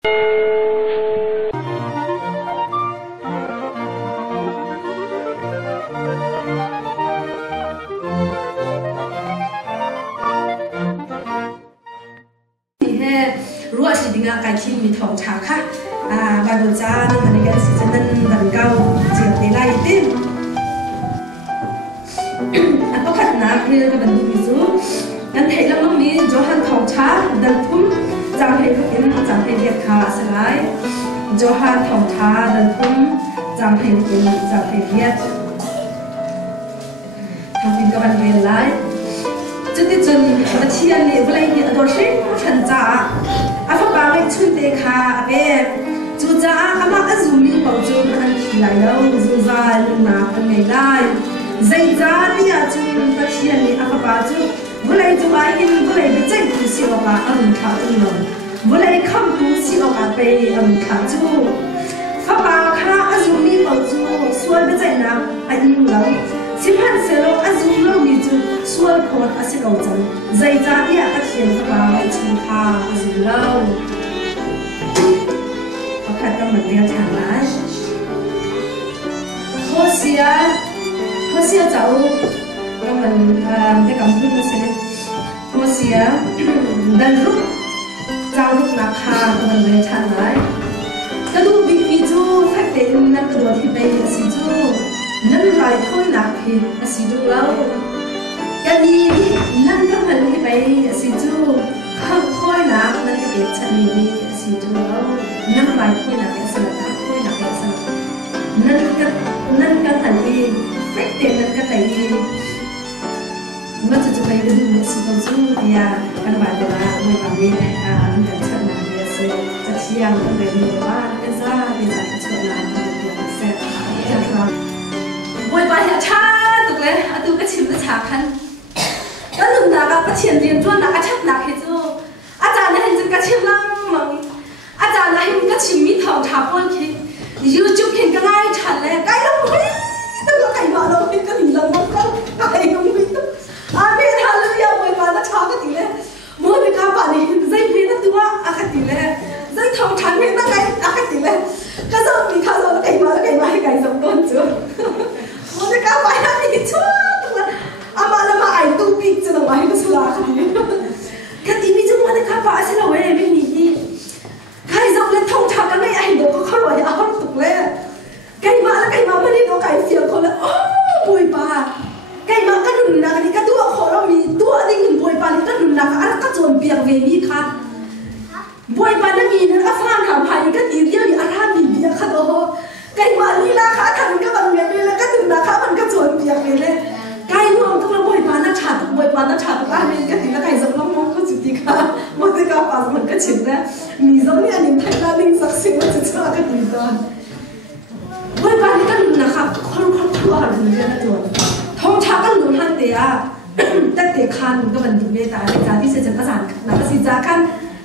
รู้ว่าสิ่งที่การคิดมีทองฉากค่ะบางคนจ้านั่นอะไรกันสิจะนั่นบันเก่าเจียบในไร่ติ้มอันก็ขัดน้ำเรือกับบันดูมิซูนั่นเห็นแล้วมันมีโจฮันทองฉากดันทุ่มจำให้ลูกอินจำให้เรียกขาสลายโจฮันทองฉากดันทุ่มจำให้ลูกอินจำให้เรียกทำเป็นกับบันเวลไลจุดที่จุดมาเชียร์นี่เวลาเห็นตัวเชฟฉันจ้าอาฟ้าบางให้ชุนเตะขาเบ๊จูจ้าอามาอาซูมีเขาจูอันที่ไหลแล้วจูจ้าลุนาเป็นไม่ได้ใจจ้าเนี่ยจูมาเชียร์นี่อาฟ้าบางจูเวลาจูไอ้เห็นเวลาเป็นใจกูสิโอกาอันขาจูนเวลาคำกูสิโอกาไปอันขาจูฟ้าบางขาอาซูมีเขาจูส่วนเป็นใจน้ำอันนี้เราสิพันเสโลอาซูโลมีจูส่วนคนอาศัยเราจังใจจ้าเนี่ยอาเทียนฟ้าบางให้ชุนขาอาซูโลขัดกับเหมือนเรียนทางร้านโฮเซียเจ้าก็มันได้กำพูดมาเสร็จโฮเซียดันรุกเจ้ารุกนักฆ่าก็มันเรียนทางร้านก็ดูบีจูแค่เต็มนั่นก็โดนที่ไปสิจูนั่นไรท้อยหนักผิดสิจูแล้วกันนี้นั่นก็มันที่ไปสิจูข้างท้อยหนักนั่นก็เด็กชนีสิจูแล้วนั่นไรท้อยหนักสลับท้อยหนักสลับนั่นก็ทันทีแค่เต็มนั่นก็แต่ยีเมื่อจะไปดูสิตรงจูเดียกันบาดเจ็บนะไม่ทำดีนั่นก็ชนะเดียสิจะเชียงก็เป็นมือบ้านเป็นซ่าเป็นสัตว์ชนลานเป็นเสร็จจะทำวันไปชาตุกเลยตุกก็ชิมจะฉากคันแล้วหนุ่มนักก็เชียนเรียนจ้วนนักก็ชักนักให้จูอาจารย์เนี่ยเห็นจะก็ชิมลังมังอาจารย์เนี่ยเห็นก็ชิมมีทองชาป้อนคิดยูทูบเห็นก็ง่ายฉันเลยใกล้แล้วเฮ้ยตัวไก่มาเราเห็นก็หนีลังมังก็ไก่ยังไม่ต้องไม่ทันเลยยังไม่มาแล้วช้าก็ตีเลยเมื่อไม่กล้าป่านนี้ใจเพี้ยนตัวอาคติเลยใจทองฉันเพี้ยนตั้งไงอาคติเลยก็จะมีข้าวเราไก่มาแล้วไก่มาให้ไก่สองต้นเจอเมื่อไม่กล้าไปนั่นนี่ชั่วตัวอามาแล้วมาไอ้ตู้ปีกจะต้องมาให้ก็สลาคดีคดีมีจังหวะที่ข้าป่าใช่เราเว้ยไม่มีใครจะเล่นทองฉันกันไม่ไอ้เด็กก็เขาลอยเอาตุกเลยไก่มาแล้วไก่มาไม่ได้ตัวไก่เสียคนแล้วโอ้ปุยปลาไก่มาก็ดุนนักนี่ก็ตัวขอเรามีตัวนี่เงินปุยปลานี่ก็ดุนนักอะไรก็โจรเปียกเวมีค่ะปุยปลานี่มีนั่นอาฟานหาพายก็ตีเดียวอยู่อาราบีเบียค่ะโอ้ไก่มานี่ราคาทันก็บังเงินเลยแล้วก็ดุนนักค่ะมันก็โจรเปียกเลยไก่รวมทุกเราปุยปลาหน้าฉาดปุยปลาหน้าฉาดบ้านนี่ก็ตีแล้วไก่สำรองมองก็จุดที่ค่ะมันจะกล้าปลามันก็ฉิบนะมีสองเนี่ยนิ่งไทยละนิ่งสักสิ่งมันจะเจอกันดีตอนปุยปลานี่ก็ดุนนะคะคนทั่วอะไรนี่นะโจรทองช้าก็หลุดหันเตียแต่เตะคันก็มันดีเมตาในการที่เสร็จก็จานนักสิจากัน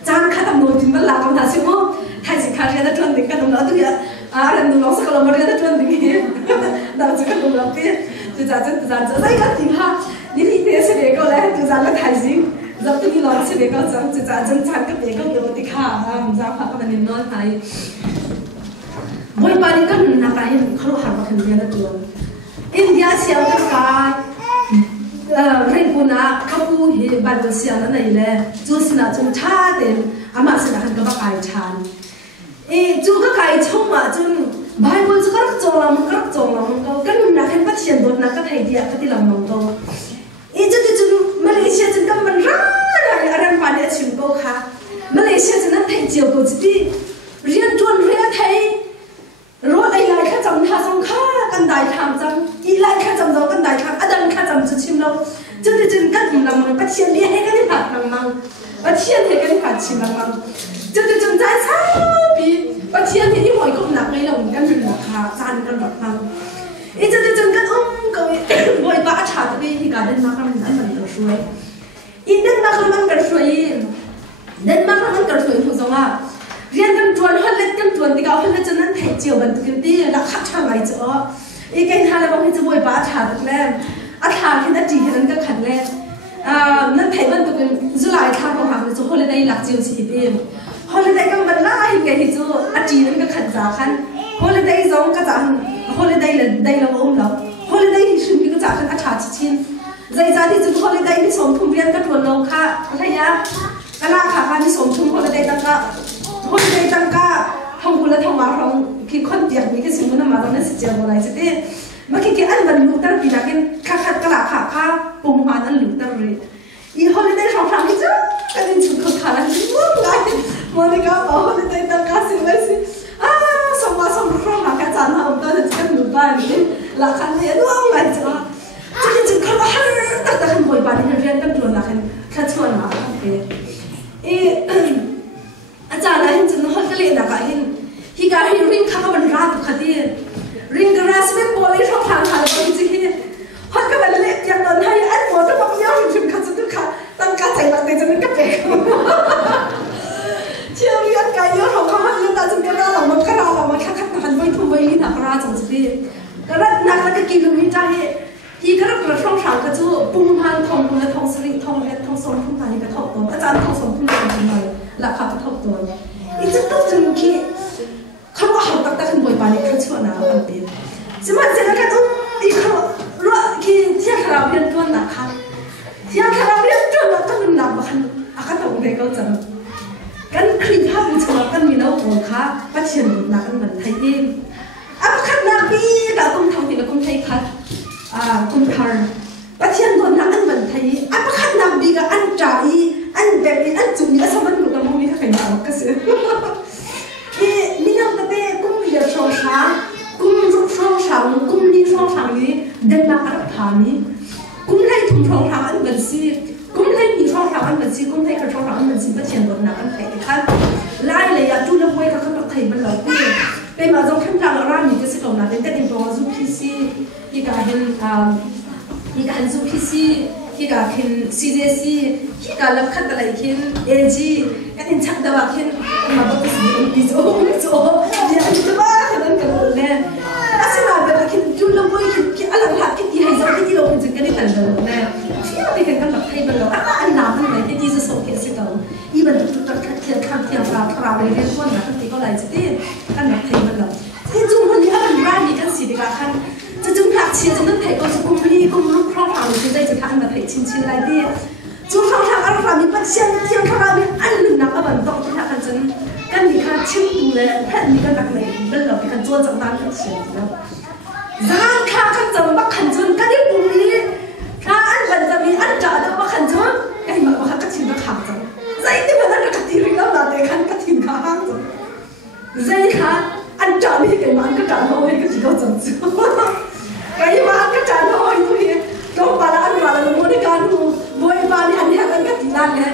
จานขัดตำรวจถึงเวลากำลังชิมว่าไทยสิคาเรียนจนถึงกันตำรวจตัวเนี้ยเรื่องน้องสกลมาเรียนจนถึงนี้ดาวจะกันตำรวจพี่จะจานจะได้กันถึงฮะนี่ที่เตะเสด็จก็แล้วจะจานละไทยสิจะตัวนี้น้องเสด็จก็จะจานก็เตะก็เกี่ยวกับข้าจะพากันนิมนต์ไทยบ่อยปานี่ก็นักการเห็นเขาหันมาคนเดียวตัวอินเดียเสียงกันการเรื่องกูนะเขาพูดที่บ้านเราเสียงนั่นเองเลยจูสินะจงชาเด่นอามาสินะกันก็บ้าไก่ชานจูก็ไก่ช่องมาจนไบเบิลจูก็รักจงเรามันก็รักจงเรามันก็นุ่มนักเห็นปัจเจียนโดนนักก็ไทยเดียก็ที่เรามองตัวจุดจุดมาเลเซียจนก็มันร้านอะไรปานเนี่ยชิมก็ค่ะมาเลเซียจนนั้นไทยเจียวก็จุดที่เรียนจนเรียนไทยรถไอ้ลายข้าจำท่าสงข้ากันได้ทำจังอีลายข้าจำเรากันได้ทำอดัมข้าจำจุดชิมเราจุดกันอิ่มละมังปัจเจียนเลี้ยให้กันได้ผัดละมังปัจเจียนให้กันได้ผัดชิมละมังจุดใจซาบีปัจเจียนที่หอยก็หนักเลยเรากันหนึ่งราคาจานกันแบบมังจุดกันก็บ่อยบ้าชาติที่การเดินมากันมันก็ช่วยเดินมากันมันก็ช่วยเดินมากันมันก็ช่วยถูกจังว่าเรียนกันจวนฮันเล็กกันจวนที่เขาฮันเล็กจนนั้นไทยเจียวบันทึกที่รักขัดช่างไรจ้ะอีกแค่ฮาเลยบางทีจะบ่อยบ้าชาติแล้วอาถาแค่นั้นจีแค่นั้นก็ขัดแล้วนั่นไทยบันทึกจุฬาท่าของหางจะฮันเล็กได้หลักเจียวสิบเอ็มฮันเล็กก็มันไล่ไง đây là ông đó holiday thì xin cái trả cái trả chín dây ra thì chúng holiday đi sống thùng viên các tuần lâu khác thấy nhá cái là khả đi sống thùng holiday tăng cả thông qua là thông báo không khi con tiệc mấy cái sự muốn mà nó sẽ chơi lại chứ mà khi cái anh vẫn lụt tao vì là cái cái là khả bùng hoa anh lụt tao rồi y holiday xong xong chứ cái này chúng không khả năng muốn lại Monica bảo holiday tăng cả xin lấy xin xong rồi mà cái chán hồng tao thì cái lụt bài là khả năng đúng không lại chứ cái chúng không có tất cả mọi bạn đi riêng các tuần là khá chua mà thếอาจารย์นะเห็นจนหัวกะเลยนะก็เห็นที่การให้ริ่งข้าวมันราตุขัดที่ริ่งกระราสเม็ดโบลี่ช่องทางหาตัวจริงๆหัวกะมันเละอย่างนั้นให้อันหมดทุกอย่างย่อถึงขัดสุดขาตั้งการใส่หลักเตจนมันกระเปกเชื่อเรียนการย่อของเขาหันลืมตาจนกระราหลังมันกระราหลังมันขัดหันไปทุ่มไปนี่นะกระราจริงๆกระราหนักแล้วก็กินมีใจที่กระราช่องทางก็จะปุ่มพันทองปุ่มและทองสลิงทองเล็ดทองสมพุ่มตานี่ก็ทบตัวอาจารย์ทองสมพุ่มตาจริงๆราคาก็ทบตัวอีจะต้องจึงคิดคำว่าหาตักตะขันบ่อยปานนี้เขาชวนนะอันเดียวสมัยเจอกันอีเขารู้คิดที่คาราเบียนตัวหนักค่ะที่คาราเบียนตัวหนักต้องหนักบ้างอาการต้องเด็กเขาจังกันคลิปภาพมันชอบกันมีน้องโอ๋ค่ะป้าเชียนหนักกันเหมือนไทยเองอาการหนักปีกับกุ้งทองที่กับกุ้งไทยค่ะกุ้งทาร์ป้าเชียนโดนหนักกันเหมือนไทยอาการหนักปีกับอันจ่ายอันแบบนี้อันจุ่มอันสมันหนุกกับมึงนี่ถ้าใครหนักก็เสียนี่น้องตะเต้กุ้งเดียวช่องช้างกุ้งรูปช่องช้างกุ้งนี่ช่องช้างนี้เดินมาอัดผ่านนี้กุ้งให้ถุงช่องช้างอันเป็นซีกุ้งให้มีช่องช้างอันเป็นซีกุ้งให้กระช่องช้างอันเป็นซีป้าเชียนโดนหนักกันไทยค่ะไล่เลยอะจุ่มแล้วไว้กับขนมไทยมันหล่อพี่เป็นมาจงขั้นกลางร้านนี้ก็สิลงนะเป็นแต่เด็กตัวซูพีซีที่การเห็นซูพีซีที่การเห็นซีเจซีที่การรับขัดอะไรเห็นเอจีกันเห็นชักดาวเห็นมาบอกว่าสิ่งที่โจ้เดี๋ยวจะบ้าขนาดนั้นกันเลยอาศัยมาแบบเห็นจุ่มแล้วไว้เห็นอะไรหลักเห็นที่ให้เราที่เราเป็นจึงกันได้ตันเลยนะที่เราไปกันกันแบบไทยเป็นเราอันน้ำอะไรที่จะส่งเกี่ยวกับอีบันทุกตัวเทียนข้ามเทียนเราเลยเรียกว่านะที่ก็เลยจะได้กันแบบไทยเป็นเราที่จุ่มวันนี้อันร้านนี้กันสิเด็กกันจะจุ่มผักเชียร์จะนั่งไทยก็จะกุ้งพี่กุ้งลูกครอบครัวจะได้จะทานแบบไทยชิ้นๆอะไรดีจุ่มช่องทางอะไรแบบนี้ปัจเจียนเทียนข้าวมีอันหนึ่งนักแบบต้องที่ทำกันจนกันมีการชิมดูแลแพทย์มีการหนักเลยเป็นเราเป็นการจ้วงจังบ้านกันเชียร์แล้วร้านค้ากันจะมาขันจนกันได้ปุ่มนี้ถ้าอันวันจะมีอันจ่าจะมาขันจนไอ้มาขันก็ชิมมาขันจังใจที่มันนั่นก็ตีริ้วแล้วแต่ขันก็ทิ้งข้างจังใจค่ะอันจ่านี่ไอ้มันก็จ่าน้อยก็ชิโก้จังจังไอ้มันก็จ่าน้อยอยู่เนี่ยลงปลาอันปลาลงมือในการดูบอยปลาเนี่ยอันนี้กันก็ตีลันเนี่ย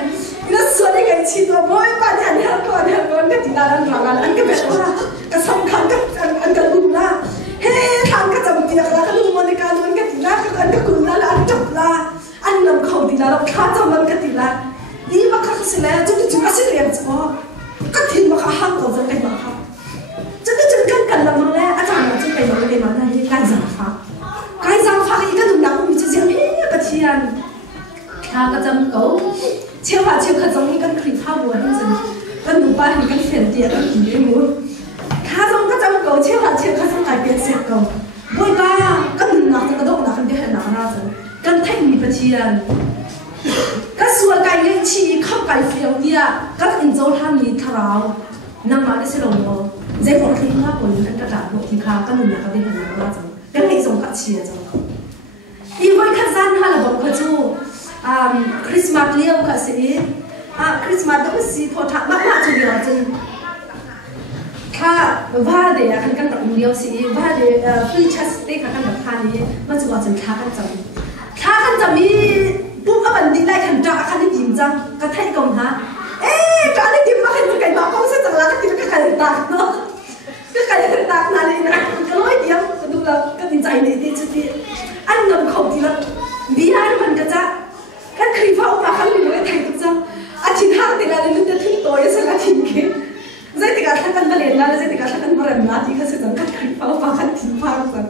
แล้วส่วนไอ้ไก่ชีตัวบอยปลาเนี่ยอันนี้ก็อันนี้ก็ตีลันอันก็แบบว่าก็สำคัญก็อันก็ลุ้มนะเฮ้ทางก็จำเตียกแล้วก็ดูมันในการมันก็ตีลันก็อันก็กุนละอันจับละอันนำเขาตีลันเราข้าจำมันก็ตีลันนี่มาข้าสิแล้วจุดจุดอาศัยเรียนจ้ะก็ทิ้งมาข้าห้ามตัวจะไปมาค่ะจะได้จุดกันละมั้งแล้วอาจารย์จะไปมาเลยมาได้ใกล้จังฟ้าใกล้จังฟ้าอีกก็ดูหนังมีจะเสียงเฮ้ยกระเทียนข้าก็จำเขาเชื่อว่าเชื่อข้าจำนี่กันคลิปภาพวัวนั่นสิกันดูบ้านกันเขียนเตียกันกี่มือข้าจำก็จำเขาเชื่อว่าเชื่อข้าจำกลายเป็นเสียเขาบ่อยบ้ากันดูหนังจะกระโดดหนังกันที่เห็นหนังน่าจะกันแท่งมีกระเทียนก็ส่วนไก่ยังชีข้าวไก่เฟี้ยวเดียก็อินโจท่ามีทาราวนั่งมาได้สิลงโมใจบอกที่ข้าคนนั้นกระดาษบอกที่ข้าก็หนุนนะครับเป็นขนาดว่าจังยังไม่ส่งกัดเชียร์จังอีวันขั้นสั้นฮะเราบอกว่าจูคริสต์มาสเลี้ยวกับสิคริสต์มาสต้องสิพอทักมากๆจุดเดียวจังข้าว่าเดี๋ยวกันแบบเลี้ยวสิว่าเดี๋ยวฟรีชัสเต็กกันแบบท่านี้มันจะว่าจังข้ากันจังข้ากันจะมีปุ๊บก็บันดีได้ขันจ่าขันที่ยิ้มจังก็ไทยกงฮะจ่าได้ยิ้มมาขันจะไก่บ้าเขาเสียจังละก็ยิ้มก็ไก่ตากเนาะก็ไก่ตากนั่นเลยนะก็ร้อยเดียวก็ดูแล้วก็ดีใจในที่จุดนี้อันเงินเขาทีละดีได้มันก็จะกันคลิปเอามาขันมีไว้ไทยทุกจังอาทิตย์ห้าตีละเลยนึกจะทิ้งตัวยังสักอาทิตย์กี่ใจติดการขันมาเรียนนะใจติดการขันมาเรียนนะที่เขาเสียจังกันคลิปเอามาขันทิ้งพังจัง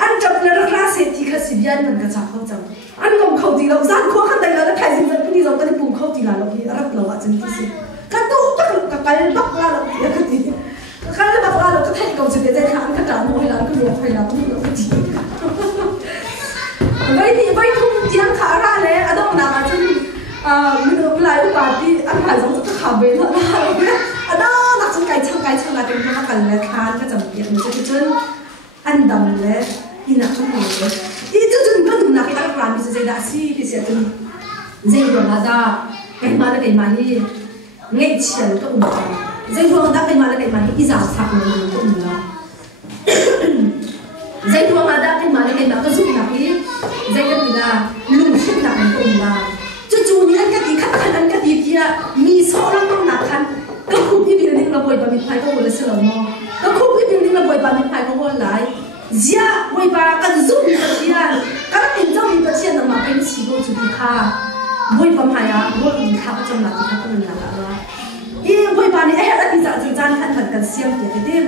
อันจับในรักราเศรษฐีเขาสิบยันมันก็จะเข้าจังอันงงเขาตีเราสั่นขั้วขันแต่ละแล้วใครสิจังพอดีเราก็ได้ปุ่มเขาตีละเราที่รับเราอาจจะที่สิกันตู้ก็ไปบักละเราที่ก็ตีกันบักละเราก็ไทยเขาจะได้ใจขันก็จะมวยเราก็เรียก ไปแล้วต้องรู้จริงไม่ทุ่มเจียงขาราเลยอะต้องนักจนมันดูหลายอุปาที่อันหายสองจะขาเบนแล้วนะอะต้องนักจนไก่ช่างอะไรเป็นพนักงานเลยคานก็จะเปลี่ยนมันจะจนอันดำเลยอีนักทั้งหมดเลยอีจนก็ดูนักอะไรร้านมิสเซดาซีที่เสียจนเจ้าหน้าด้าไก่มาแล้วไก่มาที่เงี้ยเชียนก็อุ่นใจเจ้าหน้าด้าไก่มาแล้วไก่มาที่อีสานสักมันก็อุ่นแล้วเจ้าหน้าด้าไก่มาแล้วไก่มาก็สุดนักที่เจ้าก็มีนะลุงชุดนักมันก็อุ่นแล้วจู่ๆนี่อันก็ดีขัดอันก็ดีที่มีโซ่แล้วต้องหนักขันก็คุ้มที่บิลดิ้งเราบ่อยบามิพายก็วนละเสลมก็คุ้มที่บิลดิ้งเราบ่อยบามิพายก็วนหลายเจ้าบ่อยบากันซุ่มมีตะเคียนก็เป็นเจ้ามีตะเคียนนำมาเป็นชีโกจุดที่ข้าบ่อยบาพายอ่ะบ่อยข้าก็จะมาที่ข้าก็มันหนักแล้วอีบ่อยบานี่อะไรที่จะจานขันกันเสียงเดียวเดียว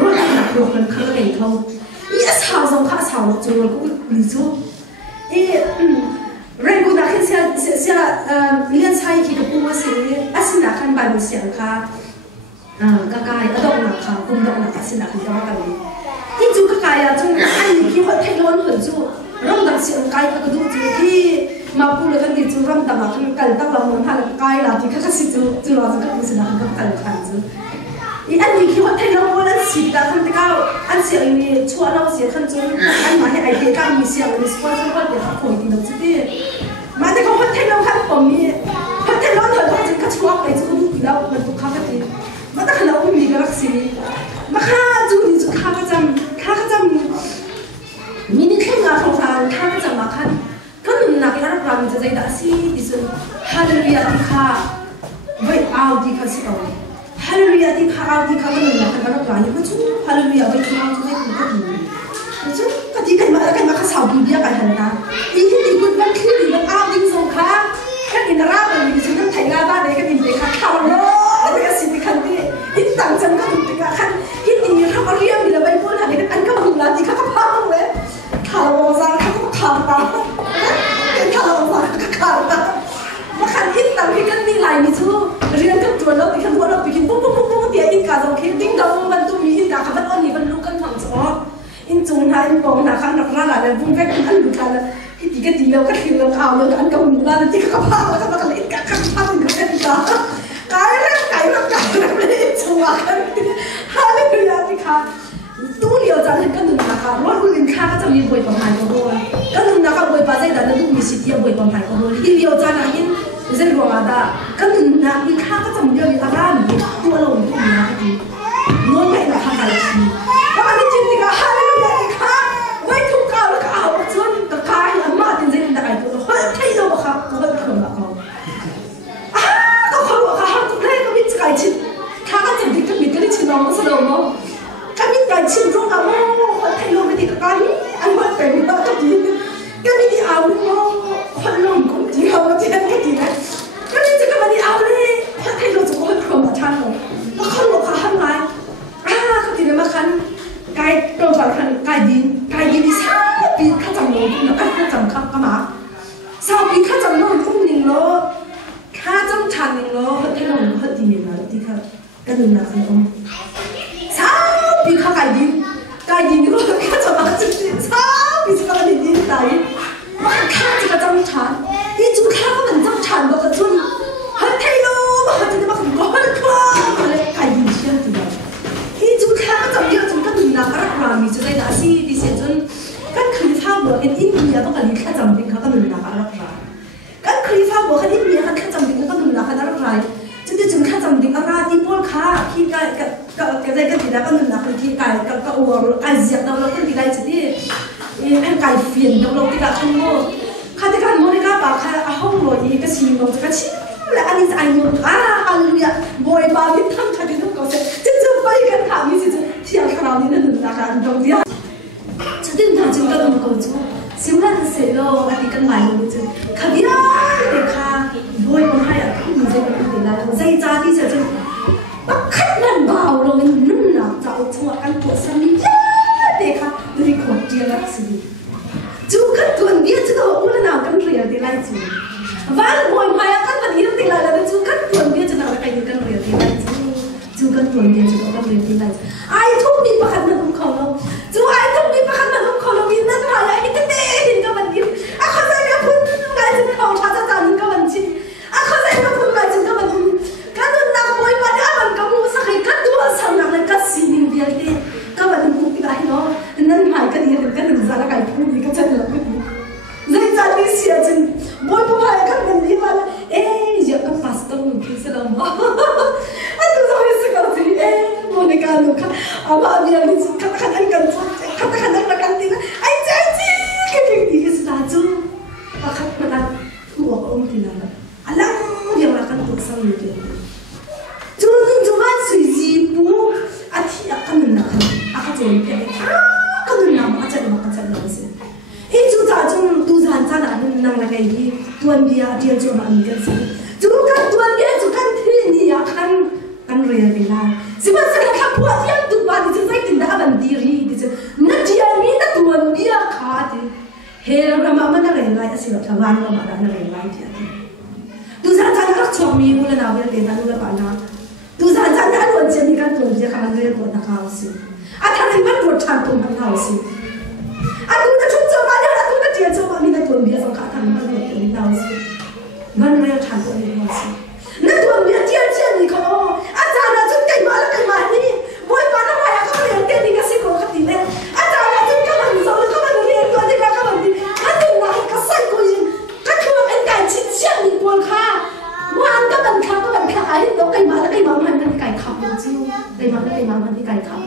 รู้หนักรู้กันเขาเลยเขาอีสาวสองข้าสาวจู่เราก็รู้จู่อีเรื่องกูนักเสียเลี้ยงชายที่กับกูว่าสิอาศินักขันบานเสียงค่ะก็กายอดอกหนักค่ะกุมดอกหนักอาศินักที่จะว่ากันเลยที่จู่ก็กายจู่อันนี้ที่ว่าไทยล้วนหัวจู่ร่มดังเสียงกายก็ดูจู่ที่มาพูดแล้วกันที่จู่ร่มดังมาขึ้นกันตั้งเราเหมือนผ่านกายเราที่ก็สิจู่เราจะก็ดูสินักก็กันขันจู่อีอันนี้ที่ว่าไทยล้วนอันสิการทำที่เขาอันเสียงนี้ชัวเราเสียขันจู่อันมาให้ไอเดียการมีเสียงมีสปอนเซอร์ก็เดี๋ยวเขาคุยที่เราจะได้มาแต่เขาพัฒนาขั้นผมมีพัฒนาเถิดว่าจะกระชับไปจะรู้กี่แล้วมันถูกข้าก็ดีมาแต่เราไม่มีกระลักษณ์มาข้าจูนี่จูข้าก็จำมีนี่แค่งานของเราข้าก็จำมาขั้นก็หนุ่มนักการรับมันจะใจด่าซีดิฉันฮาเลลูยาที่ข้าไว้เอาที่ข้าสิเอาฮาเลลูยาที่ข้าเอาที่ข้าก็หนุ่มนักการรับมันยังก็จูฮาเลลูยาไว้ที่เอาที่ไม่ถูกก็ดีจูก็ที่กันมาข้าสาวบีบีกันหันตาอีที่ดีกุดมันคือมันอ้าวดิ้งสงครามก็อินราบมันมีชุดนั้นไทยลาบ้านเลยก็อินเด็กข้าวโลแล้วก็สิ่งที่คันที่อินต่างจังก็ถูกติดกันคันอินดีข้าวเรียมมีแล้วไปพูดอะไรกันอันก็มึงแล้วที่ข้าวพังเลยข้าวโลซาข้าวก็ข้าวตาข้าวโลซาก็ข้าวตามาคันอินต่างที่กันมีลายมีชื่อเรียนกับตัวเราที่คันตัวเราไปกินปุ๊บเดี๋ยวอินกาจงคิดดิ้งดาวมันต้องมีอินกาขับมันอ่อนนี่มันลุกกันทั้งสองอินจุงหาอินปองหาคันนักล่าอะไรบุ้งแกกันอันลุกกันที่ตีกันตีเราก็ทิ้งเราข่าวเราอันกับมึงแล้วที่เขาพาเราจะมากันเล่นกันข้างข้างกันเป็นกายเลยชัวร์กันฮาเลลูยาที่ค่ะตู้เดียวจะเห็นกันหนึ่งนะคะว่าคุณลินค่าก็จะมีบวยประมาณก็ด้วยกันหนึ่งนะคะบวยประเจแต่ละลูกมีสิทธิ์บวยประมาณก็ด้วยที่เดียวจะนั้นเส้นรวมadaกันหนึ่งนะลินค่าก็จะมีเยอะอยู่ตารางตัวเราอยู่ตรงนี้ที่น้อยใหญ่ละค่ะอะไรทีแล้วอันนี้จริงๆก็ฮาเลลูยาที่ค่ะไว้ทุกข่าวแล้วก็เอาจนตะกายอันมาจริงๆแต่ไอ้ตัวเราให้เราบอกครับตัวเราคนละเขาก็เขาบอกค่ะทุกเรื่องก็มีใจชิดข้าก็จะดิ้งก็มีก็ได้ชิดน้องก็สนุกเนาะก็มีใจชิดตรงกับโอ้คนไทยเราไม่ได้กับการนี้อันมาเป็นเราก็ดีก็มีที่เอาโอ้คนลงคนที่เขาที่นั่นก็ดีนะก็มีจะกับมันที่เอาเลยคนไทยเราจะคนพร้อมมาทันเลยแล้วเขาบอกค่ะทำไงก็ดีเลยมาคันกายโดนแบบคันกายดินที่สาวปีข้าจำโน้ตนะข้าจำข้ามาสาวปีข้าจำโน้ตอุ้มหนึ่งโลข้าจำชันหนึ่งโลให้เราหนึ่งดีนะที่ข้าก็หนึ่งนะสิองสาวปีข้ากายดินนี่ก็ข้าจำมาจริงๆสาวปีข้าดินตายมาข้าจะจำชันที่จุดข้าก็เหมือนจำชันบอกกันจนให้เรามาจะได้มาถึงก้อนคลาอะไรกายดินเชื่อถือที่จุดข้าก็จำเยอะจนก็หนึ่งนะก็รักรามีจะได้นะสิดิเสียจนกันคือถ้าบอกกันอินเดียต้องการข้าจำเป็นเขาก็หนึ่งนะก็รักรากันคือถ้าบอกกันอินเดียข้าจำเป็นก็หนึ่งนะก็รักราจนจนข้าจำเป็นอะไรที่พวกข้าที่กายก็ได้กันทีละก็หนึ่งนะคือที่กายก็อวดกายเสียดเราคนที่กายจะได้แอนกายเฟียนเราที่กายขั้นโม่ข้าที่การโม่ที่กายปากข้าห้องโม่ยี่ก็ชิมเราจะก็ชิมและอันนี้จะไอ้โม่ฮาเลลูยาบอยบาร์ที่ทำข้าที่ต้องก็เสร็จจะไปกันข้ามีสิที่อันคราวนี้นั่นหนึ่งนะการตรงนี้ฉันถึงทางจึงก็ต้องก็จูสิมันเสร็จแล้วอันนี้กันหลายคนจึงข้าเดียวเด็กข้าบอยคนให้อ่ะคุณจะเป็นคนละคนใจจ้าที่จะจึงปักขัดนั่นเบาลงนั่นหนักจะเอาจังหวะการปวดสันนิษฐานเด็กข้ารีคอร์ดเดียร์ลักษณะจูกันตัวนี้จะต้องอุ้นหนาวกันเรียนที่ไรจูวันบอยมากันวันนี้ที่ไรแล้วจูกันตัวนี้จะหนาวกันกันเรียนที่ไรจูกันตัวนี้จะต้องเรียนที่ไรไอ้ทุกนี้ประคันมันของเราจูไอ้ทุกนี้ นุขัดอาว่าเบียนี่ขัดขัดอันกันขัดขัดอันละกันตีนะไอ้เจ๊จีกันดีกันสุดาจูขัดมันหัวก็ตีนะอันนั้นเดี๋ยวละกันตัวสามีเดียวจูว่าสุยจีปูอาทิตย์กันนั่นนะอาจจะเป็นกันนั่นนะอาจจะเป็นกันนั่นสิไอ้จูจ่าจูดูจานจานนั้นนั่งละกันยี่ตัวเบียเดียวจูมามีกันสิจูกันตัวเบียจูกันที่นี่อยากกันเรียนไปได้สิว่าสักครั้งพวกที่ยังตัวบ้านที่จะกินได้บันดีรีดิฉันนัดที่อันนี้นัดตัวเบียขาดเฮเรามามันอะไรไรสิเราทำงานเรามาอะไรไรที่อันนี้ดูจานจานรักชอบมีกุลนาเวลเดินดูแลบ้านนะดูจานจานวันเช้านี้กันตัวเบียขาดเรียนตัวนักข่าวสิอาทางนี้มันปวดชันตรงนักข่าวสิอาดูนัดชุดเจ้าบ้านอาดูนัดเจียเจ้าบ้านมีนัดตัวเบียสังกัดทางมันปวดตัวนักข่าวสิมันเรียนชันตัวนักข่าวสินัดตัวเบียเจียนี่เขาอาจารย์จุดไก่มาแล้วไก่มานี่บอยปานอะไรอะเขาเรียนเต้นนี่ก็สิโก้ขัดตีเลยอาจารย์จุดก็มันสอนก็มันเรียนตัวที่แล้วก็มันดีขัดตีนะก็ใส่กุยก็คือมันเป็นไก่ชิ้นเชี่ยนี่ปวดขาวันก็มันขาไอ้ตัวไก่มาแล้วไก่มามันเป็นไก่ขับจริงไก่มาแล้วไก่มามันเป็นไก่ขับ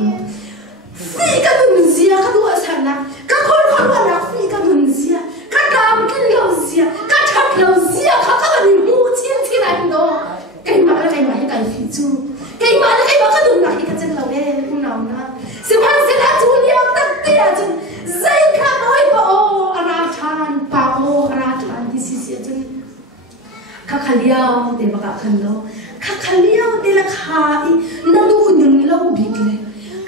ฟีก็มันเสียก็ดูฉันนะก็คนว่านะฟีก็มันเสียก็ดามก็เลี้ยวเสียก็ทับเลี้ยวเสียเขาก็มันมูชิ้นที่ไหนเนาะไก่มาแล้วไก่มาให้ไก่ฟีจูไก่มาแล้วไก่มาก็ดูหนักที่กันจังเราเองคุณน้องนะสิวันเสร็จแล้วจูเลี้ยวตัดเตี้ยจนใจข้าน้อยปะโออาราธานปะโออาราธานที่เสียจนข้าขลี้ยวเดี๋ยวบอกกันเนาะข้าขลี้ยวเดี๋ยวละข้าอีนั่งดูหนึ่งเราบิกเลย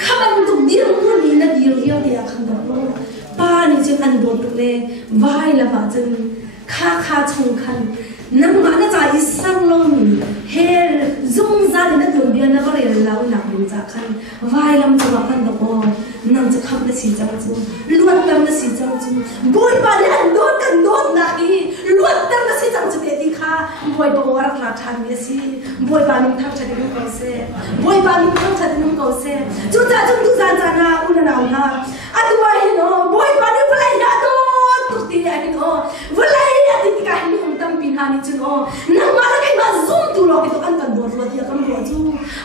ข้ามันตุกเดียวคนนี้นั่งเดียวเดี๋ยวขันดอกป้านี่จึงอันโดดตุกเลยไหวละบาจนข้าชงคันนั่งมาเนี่ยจ่ายสั่งลมเฮซุ่มซาเนี่ยตัวเบียนั่งก็เลยเล่าหนักดูจากคันไหวลำจะมาคันดอกนั่งจะขับได้สีจังจูลวดตั้งได้สีจังจูบอยป้าเนี่ยโดดกันโดดหนักอีลวดตั้งได้สีจังจูเด็ดดีค่ะบอยบอกว่ารักทานเนี่ยสิบอยป้านิ่งทำชัดนุ่งเกาเซ่บอยป้านิ่งทำชัดนุ่งเกาเซ่จูจ่าจูดูจานนะอุลนาอุลาอันตัวเห็นอ๋อบอยป้าเนี่ยเวลาเนี่ยโดดตุกตีเนี่ยเห็นอ๋อเวลาเนี่ยติดกันนี่ผมตั้งปีนานี่จูอ๋อนั่งมาแล้วก็มาซุ่มตัวเราไปตัวอันกันโดดตัวเดียวกันหัวจู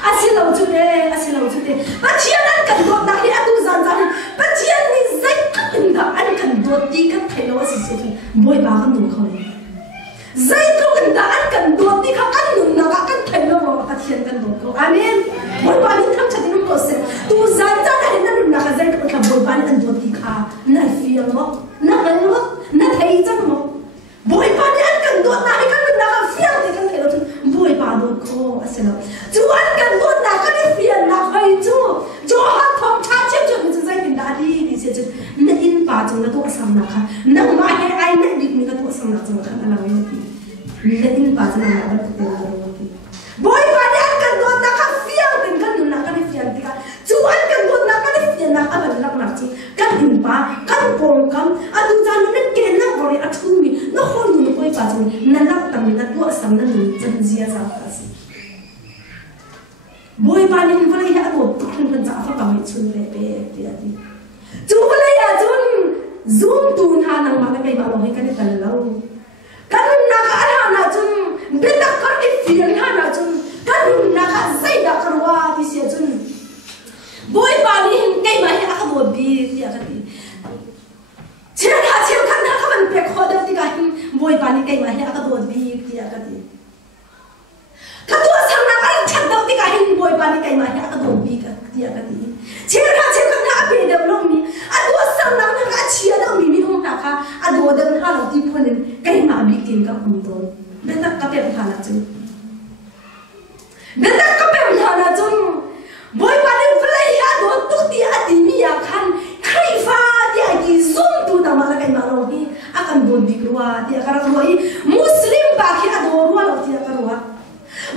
อาศิลาจูเล่ปัจจัยนั้นกันโดดนักที่อันดูจานปัจจัยนี้ใจกันนะอันกันโดดดีกันไทยเราสิสุดบอยป้ากันดูเขาเลยใจกันนะอันกันโดดดีเขาอันนุ่นนักกันไทยเราปัจจัยกันโดดเขาอามีนบอยป้านี่ทำชัดนุ่งเขาเสร็จตัวจานนั้นนั่นนุ่นนักใจกันบอยป้านี่อันโดดดีค่ะน่าฟีลมั้งน่าอะไรมั้งน่าไทยจังมั้งบอยป้านี่อันกันโดดนักให้กันนุ่นนักฟีลที่กันไทยเราบอยป้าโดดเขาอาศิลาจูอันกันโดดนักกันฟีลนักให้จูฮัททอมชาเชื่อจนมันจะใจเป็นดาดีดิเสียจนนั่งอินป่าจงกระตัวสำนักค่ะนั่งมาให้ไอ้นั่งดิบมีกระตัวสำนักจงกระทั่งอะไรไม่ดีนั่งอินป่าจงนั่งอะไรก็เป็นอะไรไม่ดีบอยป้าเนี่ยกันโดนนักค่ะเฟี้ยวเป็นกันนุ่นนักกันเฟี้ยวดีค่ะจูอันกันโดนนักกันเฟี้ยวนักอะไรนักนักจีกันอินป่ากันโกงกันอันดูจานนั่นเกณฑ์นั่งบริอัดทุ่มีนั่งคนดูบอยป้าจงนั่งนักตั้งนักตัวสำนักนุ่นจันเสียสักการสิบอยป้านี่มันอะไรอะตัวทุกคนเป็นจ่าฟ้าบางให้ชุนเป๊ะเดียดีจูอะไรอะจุนซูมตูนหานังมาไม่ไปมาลงให้กันได้ตลอดกันนักอะไรนะจุนเบ็ดนักกันอีฟิลหานะจุนกันนักใจนักรัวที่เสียจุนบอยป้านี่ไงมาให้อาตัวบีเดียกันดีเชื่อกันนะเขามันเปรย์ขอเดียวที่กันบอยป้านี่ไงมาให้อาตัวบีเดียกันดีถ้าตัวสำนักอะไรฉันเดาที่กันบอยป้านี่ไงมาให้อาตัวบีกันเดียกันดีเชื่อกันนะเปรย์เดาลงนี้อาตัวสำนักนั่งอาเชียเดามีห้องนักค่ะอาตัวเดินหาเราที่คนนึงไงมาบิ๊กทีมกับคุณตัวเบต้ากับเป็นฐานะจุนเบต้ากับเป็นฐานะจุนบอยป้านี่เวลาอยากโดนตุกที่อาดีมีอยากขันใครฟ้าที่อากีซุ่มตัวตามาแล้วไงมาลงนี้อากันโดนบิ๊กรัวที่อาการรัวมุสลิมบางที่อาโดนรัวเราที่อาการรัว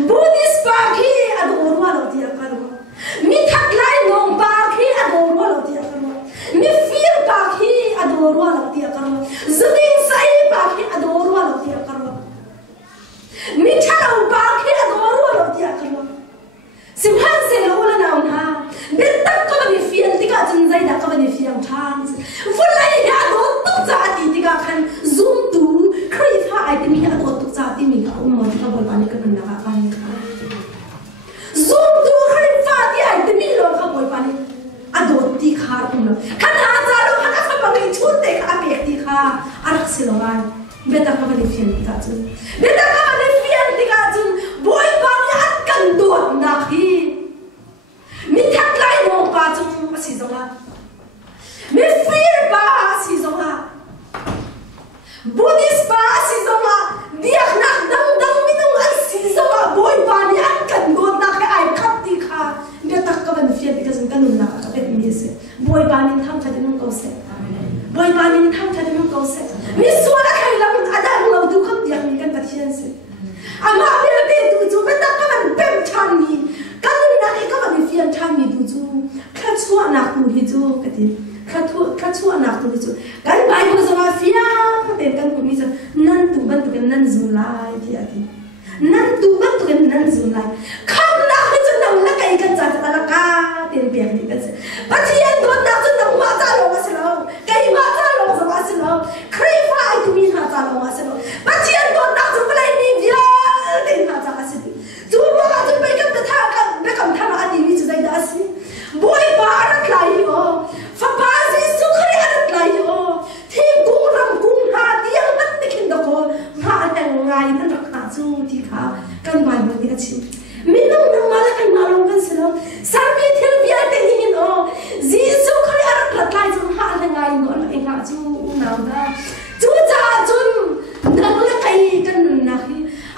บูดิสบางที่อาโดนรัวเราที่อาการรัวมีทักไลนงบางที่อาโดนรัวเราที่อาการรัวมีฟีลบางที่อาโดนรัวเราที่อาการรัวซุดินไซบางที่อาโดนรัวเราที่อาการรัวมีชาลบางที่อาโดนรัวเราที่อาการรัวสิบห้าเซลล์ละนาหน้าเบ็ดตักก็มันฟีลที่การจันใจดักก็มันฟีลทางฝุ่นไหลยาโดนตุกจ่าตีที่การขันซูมดูครีฟ้าไอที่มีอาโดนตุกจ่าที่มีกับอุ้มมันที่เขาบอกว่านี่ก็มันนักการซูมดูครีฟ้าที่ไอที่มีโลกเขาบอก มันเฟียนติกาจุนเบต้าก็มันเฟียนติกาจุนบ่อยบางอันกันโดดนักฮีมีทักไลโนปาจุนมาสิจงละมีฟีร์ปาสิจงละบูดิสปาสิจงละเดียกนักดังมินุงอันสิจงละบ่อยบางอันกันโดดนักไอ้ขับติกาเบต้าก็มันเฟียนติกาจุนกันนุนนักก็เป็นมีเสบ่อยบางทำทัดนุนก็เสบ่อยบางทำทัดนุนก็เสมีส่วนอะไรล่ะมันอะไรเราดูคำเดียวกันตัดเชียนเสอามาเบลเดดูจูเบต้าก็มันเป็นชันนี่กันนุนนักก็มันเฟียนชันนี่ดูจูแค่ชั่วนักดูที่จูกันทีแค่ชั่วนักดูที่จูกันไปบุษบาฟีนะก็เป็นกันกูมีจะนั่นตูบันตุกันนั่นจุลายที่อะไรนั่นตูบันตุกันนั่นจุลายคำนักที่จะนั่งนักไอ้กันจัดอะไรกันเปลี่ยนเปลี่ยนนี่กันเสปัจจัยตัวนักจะนั่งมาจ้าลงมาเสร็จแล้วไก่มาจ้าลงมาเสร็จแล้วใครฝ่ายกูมีหาจ้าลงมาเสร็จแล้วปัจจัยตัวนักจะไม่ได้มีเดียวเดินหาจ้าเสร็จจูว่าจะไปกันแต่ท่ากันไปกันท่าอันนี้มีจะได้ได้สิบ่อยบาร์อะไรอ๋อฟ้าพาสิสุขอะไรอะไรอ๋อที่กุ้งรำกุ้งหาเดียงมันไม่คิดดอกมาแต่งไงนั่นรักหาจูที่ขากันไปบนนี้ชิมิน้องน้องมาแล้วกันมาลงกันเสร็จแล้วสามีที่เบียร์แต่งยินอ๋อจีสุขอะไรอะไรจูหาแต่งไงก่อนเองหาจูน้ำได้จูจ้าจูนั่งแล้วใครกันนัก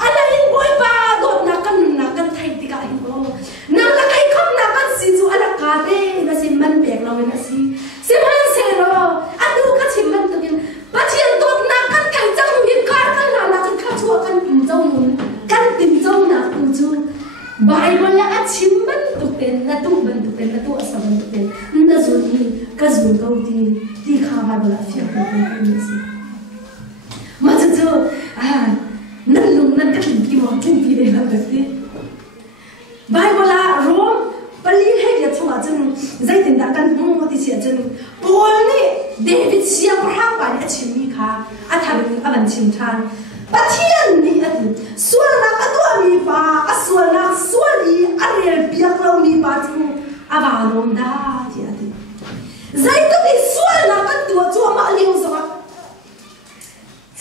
อะไรบ่อยบาร์โดนนักกันไทยติกาอีกอ๋อนั่งแล้วใครคำนักกันสิจูอะไรกันเด้ก็สิมันเบียกเราเลยนะสิมันเสร็จแล้วอันดูก็สิมันตัวกันปัจจัยตัวนักกันไทยจังมีการกันหานักกันข้าชัวกันติ่มเจ้าหนุนกันติ่มเจ้าหนักตูจูบายมันละชิมมันตุเป็นนะตุมันตุเป็นนะตุอาศัยมันตุเป็นนั่นส่วนนี้ก็ส่วนเขาที่ข้าบายมันละเฟียเป็นนี่สิมาจะเจอนั่นลุงนั่นก็ถึงกี่โมงถึงกี่เดือนแบบนี้บายมันละร้องปลีให้เดี๋ยวช่วงจนใจถึงดักกันมุ่งที่เสียจนปวดนี่เดวิดเสียพระบาทชิมมีค่ะอาทำอันชิมทานปัจจัยนี้อันส่วนนักตัวมีป่าส่วนนักส่วนนี้อันเรียนเปียกเรามีป่าจริงอาบานมได้ที่อันใจตัวนี้ส่วนนักตัวจัวมาเลี้ยงสวะ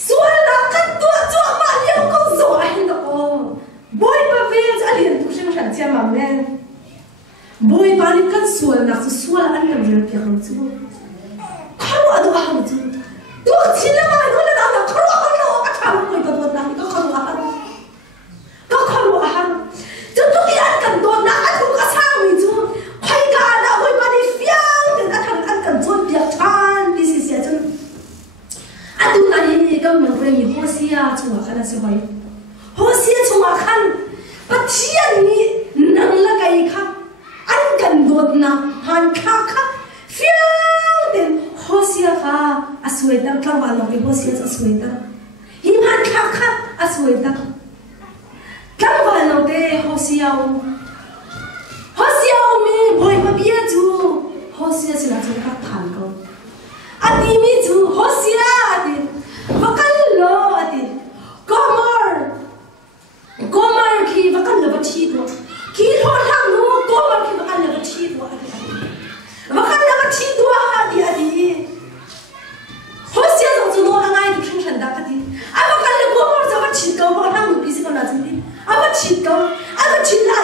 ส่วนนักตัวจัวมาเลี้ยงก็สวยเห็นตัวบ่อยมาเวลจะเรียนทุกสิ่งฉันเชื่อมันแน่บ่อยมานี่กันส่วนนักส่วนอันเรียนเปียกเราจัวข้าวตัวข้าวจัวตัวชิ้นละไม่คนละนักข้าวทำคุยกับตัวนั้นก็ขรุอาหารจะทุกอย่างกันตัวนั้นทุกกระช่างมีจูใครกันนะคุยมาในเฟี้ยงแต่ถ้าทำอันกันจนเบียดชันดิสิเสียจนอันดูนั้นนี่ก็เหมือนเรื่องหัวเสียชัวกันนะสิวัยหัวเสียชัวกันปัจจัยนี้นั่งละไงครับอันกันโดดนะหันข้าครับเฟี้ยงแต่หัวเสียค่ะอาสวยตั้งกลางวันเราไปหัวเสียจะสวยตั้งหิมะค่ะอาสวยตั้งกลางวันเราเดหัวเสียวมีบ่อยมาเบียจูหัวเสียสิเราจะกัดผ่านเขาอันนี้มีจูหัวเสียอันนี้วักันโลอันนี้กอมอร์คีวักันโลบัดชีตัวคีโลทางนู้กอมอร์คีวักันโลบัดชีตัวอันนี้วักันโลบัดชีตัวอันนี้หัวเสียเราจะโน้อะไรดูช่างฉันได้กันดีอาวักันโลกอมอร์จะวัดชีตัววักันโลบิสิกันนะจริงๆอาวัดชีตัวอาวัดชีลาย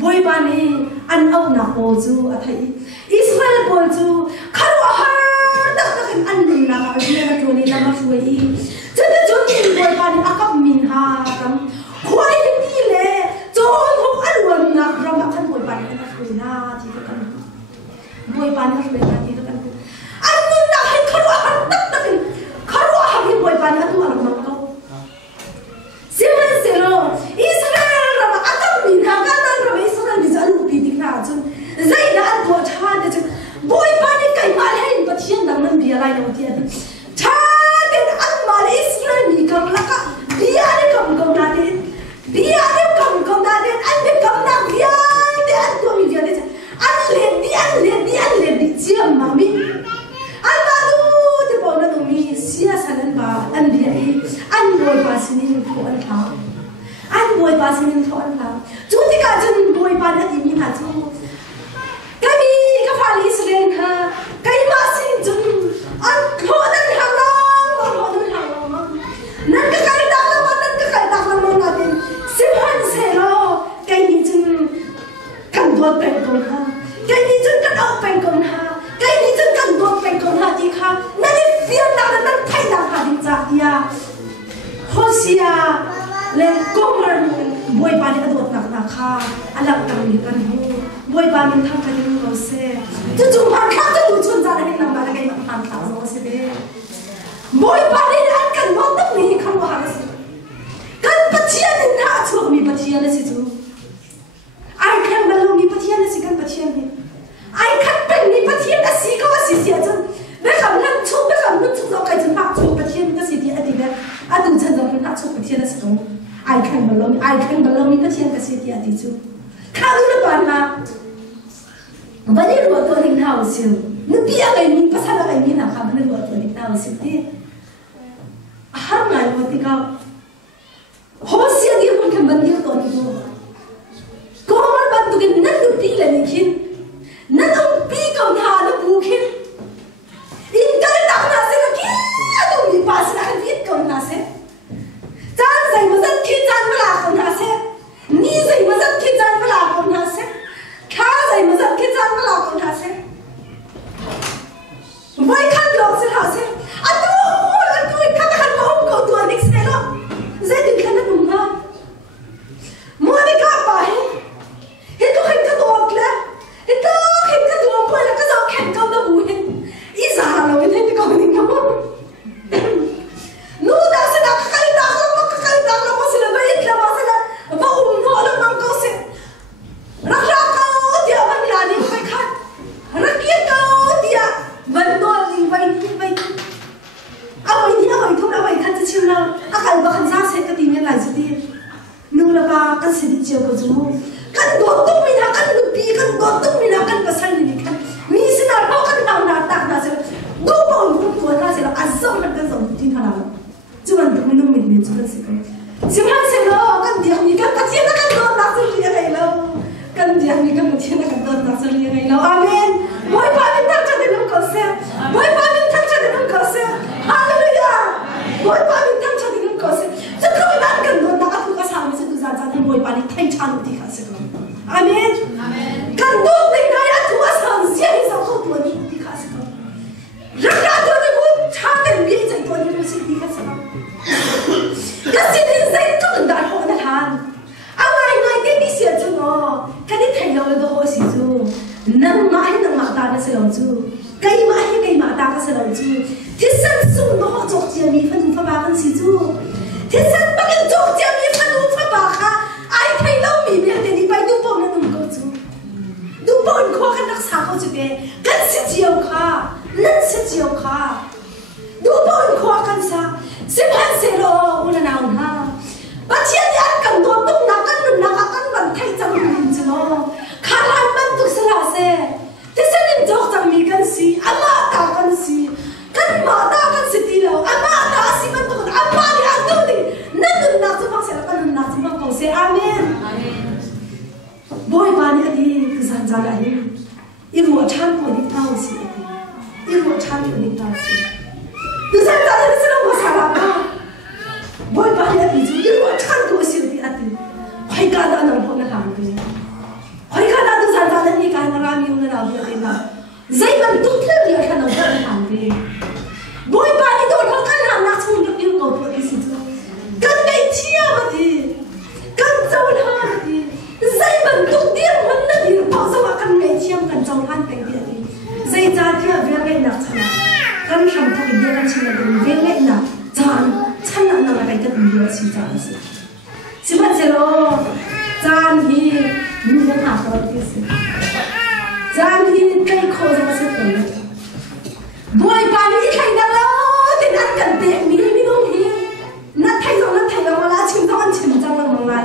boy bani an au na po chu a thai Israel bol chu kharwa har dak dak an din na ka bi na toni na ma fuai chata chon boy bani akap min ha kam khoi ni le chon ho an wan na ram kan boy bani na fuai na ti kan boy bani na fuai na ti kan an nun na hai kharwa har dak dak kharwa ha bi boy bani atu ar ma ko siman selo Israel ram akap min ha kan ram Israel bi zal pi dik na chun zai da an ko tha de chu boy bani kai mal hai pathian dang man bia lai no ti an tha de an mal Israel mi kam la ka bia de kam kam na de bia de kam na de an de kam na bia de an to mi bia de an le di chiam ma mi an ta du de bo na no mi sia sanan ba an bia e an boy ba sinin ko an tha an boy ba sinin tho an tha chu ti ka chun boy ba na ti mi ha chu kami ka fali Israel ha kai ma sin chun an kho nan ha la ma kho nan ha la nan ka kai dak la nan ka kai dak la na tin simhan se lo kai ni chun kan do pen kon ha kai ni chun kan au pen kon ha kai ni chun kan do pen kon ha ti kha nan ni fian na nan thai na ha din cha ya Hosea le komar boy ba ni adot na kha alak kam ni kan hu boy ba min tham kan ni ko se chu chu ma kha chu chun za na na ma la kai ma tham ta so se be boy ba ni an kan mo tak ni kan wa ha se kan pathian ni na chu mi pathian na si chu ai kan ba lo mi pathian na si kan pathian ni ai kan pen mi pathian na si ko si sia chu be kam nan chu be kam nu chu zo kai chu ha chu pathian na si ti ati be adun chan zo na chu pathian na si chu ai kan ba lo mi pathian ka si ti ati chu kha lu ba na ba ni ro to ning hao siu nu pi a kai mi pa sa la kai mi na kha ba ni ro to ning hao siu ti har ngai mo ti ka ho sia di mun kan ban ni to ni do ko mar ban tu ke nan nu pi la ni khin nan om pi ka na na bu khin in ka ta na se ka ki adu mi pa sa ka vi ka na se chan sai mo san ki chan ma la ka na se ni sai mo san ki chan ma la ka na se kha sai mo san ki chan ma la ka na se vai khan lo se ha se adu ka ta khan mo ko tu adik se lo zai din khan na na mo ni ka pa he he to khan ka to kla he to khan ka to pa la ka zo khan ka da bu he I za lo he te ko ni mo nu da se da ka kai da mo se la ba it la ma se la ba no la man ko se ra ka dia ban la ni kai khan ra ki ka dia ban no ni vai a vai thu la vai khan che chiu la a kal ba khan za se ka ti me lai zu ti nu la ba kan se di chiu ko zu kan do tu mi na kan lu pi kan do tu mi na kan pasal ni kan mi se na ro kan na tak na se do bo bu ko na se la azam na kan zo tin hala chu man du mi nu mi chu kan se ka sim han se lo kan dia mi kan pathian na kan do na su ri ngai lo kan dia mi kan pathian na kan do na su ri ngai lo amen boy pa min tak cha de nu ko se boy pa min tak cha de nu ko se hallelujah boy pa min tak cha de nu ko se chu ko mi ban kan do na ka pu ka sa mi se tu za za de boy pa ni thai cha nu ti ka se ko amen kan do de na ya tu a sa sia ni sa ko tu ni ti ka se ko ra ra do de bu cha de bi zai ko ni mu se ti ka se ko ka si ni zai tu da ho na han a mai mai ke ni sia chu no ka ni thai lo do ho si chu nang ma ta na se lo chu kai ma ta ka se lo chu thi san su no ho chok chia mi phan pha ba kan si chu thi san ba kan chok chia mi phan pha ba kha ai thai lo mi me de ni pai tu po na num ko chu du bon ko kan rak sa ko chu ke kan si chiao kha nan si chiao kha du bon ko kan sa sim han se lo una na un ha ba chia ya kan do tum na kan ban thai chang min chu no kha lan ban tu sa la se thi san in jok chang mi kan si ama ta kan si kan ma ta kan si ti lo ama ta si man tu ama ni an tu ni nan tu na chu phang se la kan na chu phang ko se amen boy ba ni adi ku san za la hi i ro chan ko ni ta si i ro chan ko ni ta si tu san za la se lo mo sa la ka boy ba ni adi chu i ro chan ko si ti ati phai ka da na ho na ka ni đi bôi ba đi đồ nó căn hàng nát xuống được yêu cầu của đi xin cho căn này chia mà đi căn dâu hơn đi dây bẩn tung tiếng hơn là đi bao giờ mà căn này chia căn dâu hơn cái gì đi dây ra kia về ngay nát chả căn thằng thằng kia căn chim là đi về ngay nát chăn là cái cái gì đó xin chả xin xin bạn sẽ lo chăn thì mình đang học rồi cái gì chăn thì cái khó ra sẽ tới bôi ba đi thay đó thì ăn cần tiền mi đúng hi nát thay rồi mà lá chim tao ăn chim tao là mong lại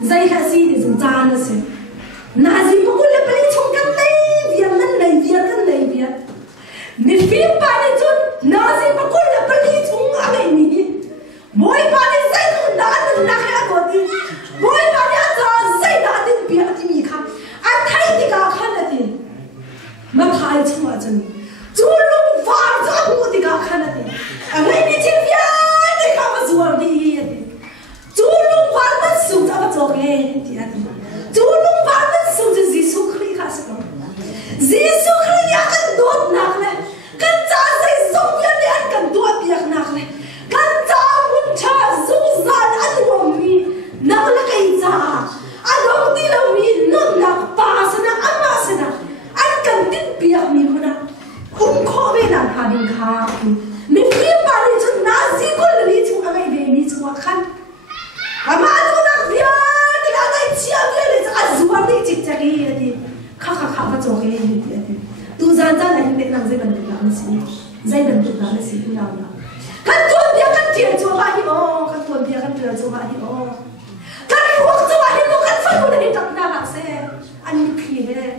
dây khá gì thì dùng chăn nữa xem na gì mà cũng lấy bali chung cái này việc cái này việc mi phim ba đi chút na gì mà cũng lấy bali chung cái này bôi ba đi dây cũng đã hay có đi bôi ba đi ăn dây đã đi việc thì mi khá ăn thay thì cả khá là đi mà thay chung à chân chú lùng phàm cho ông đi cả khá là đi anh ấy đi chơi bia đi cả mà chú đi chú lùng phàm mà xuống cho mà cho cái đi chú lùng phàm mà xuống cho Giêsu Christ khá sao Giêsu Christ ya kan đốt nạc này kan cha dây sống ya đi ăn kan đốt bia nạc này kan cha muốn cha dung gian ăn uống mi nạc là cái cha ăn uống đi lâu mi nốt nạc pa sana ama sana ăn kan tin bia mi mana khó về làm hà đình khá mình phim bà đi chút ná gì có là đi chung anh ấy về đi chung khăn mà tôi đang bia thì anh ấy chia bia để cho anh zuar đi chích chích cái gì khá mà cho cái gì tu gian ra này để làm dây bẩn được làm gì dây bẩn được làm gì cũng làm được căn tuần bia căn tiền cho bà hi ô căn tuần bia căn tiền cho bà hi ô căn ruột cho bà hi ô căn phân của này tập na bác xe anh khi này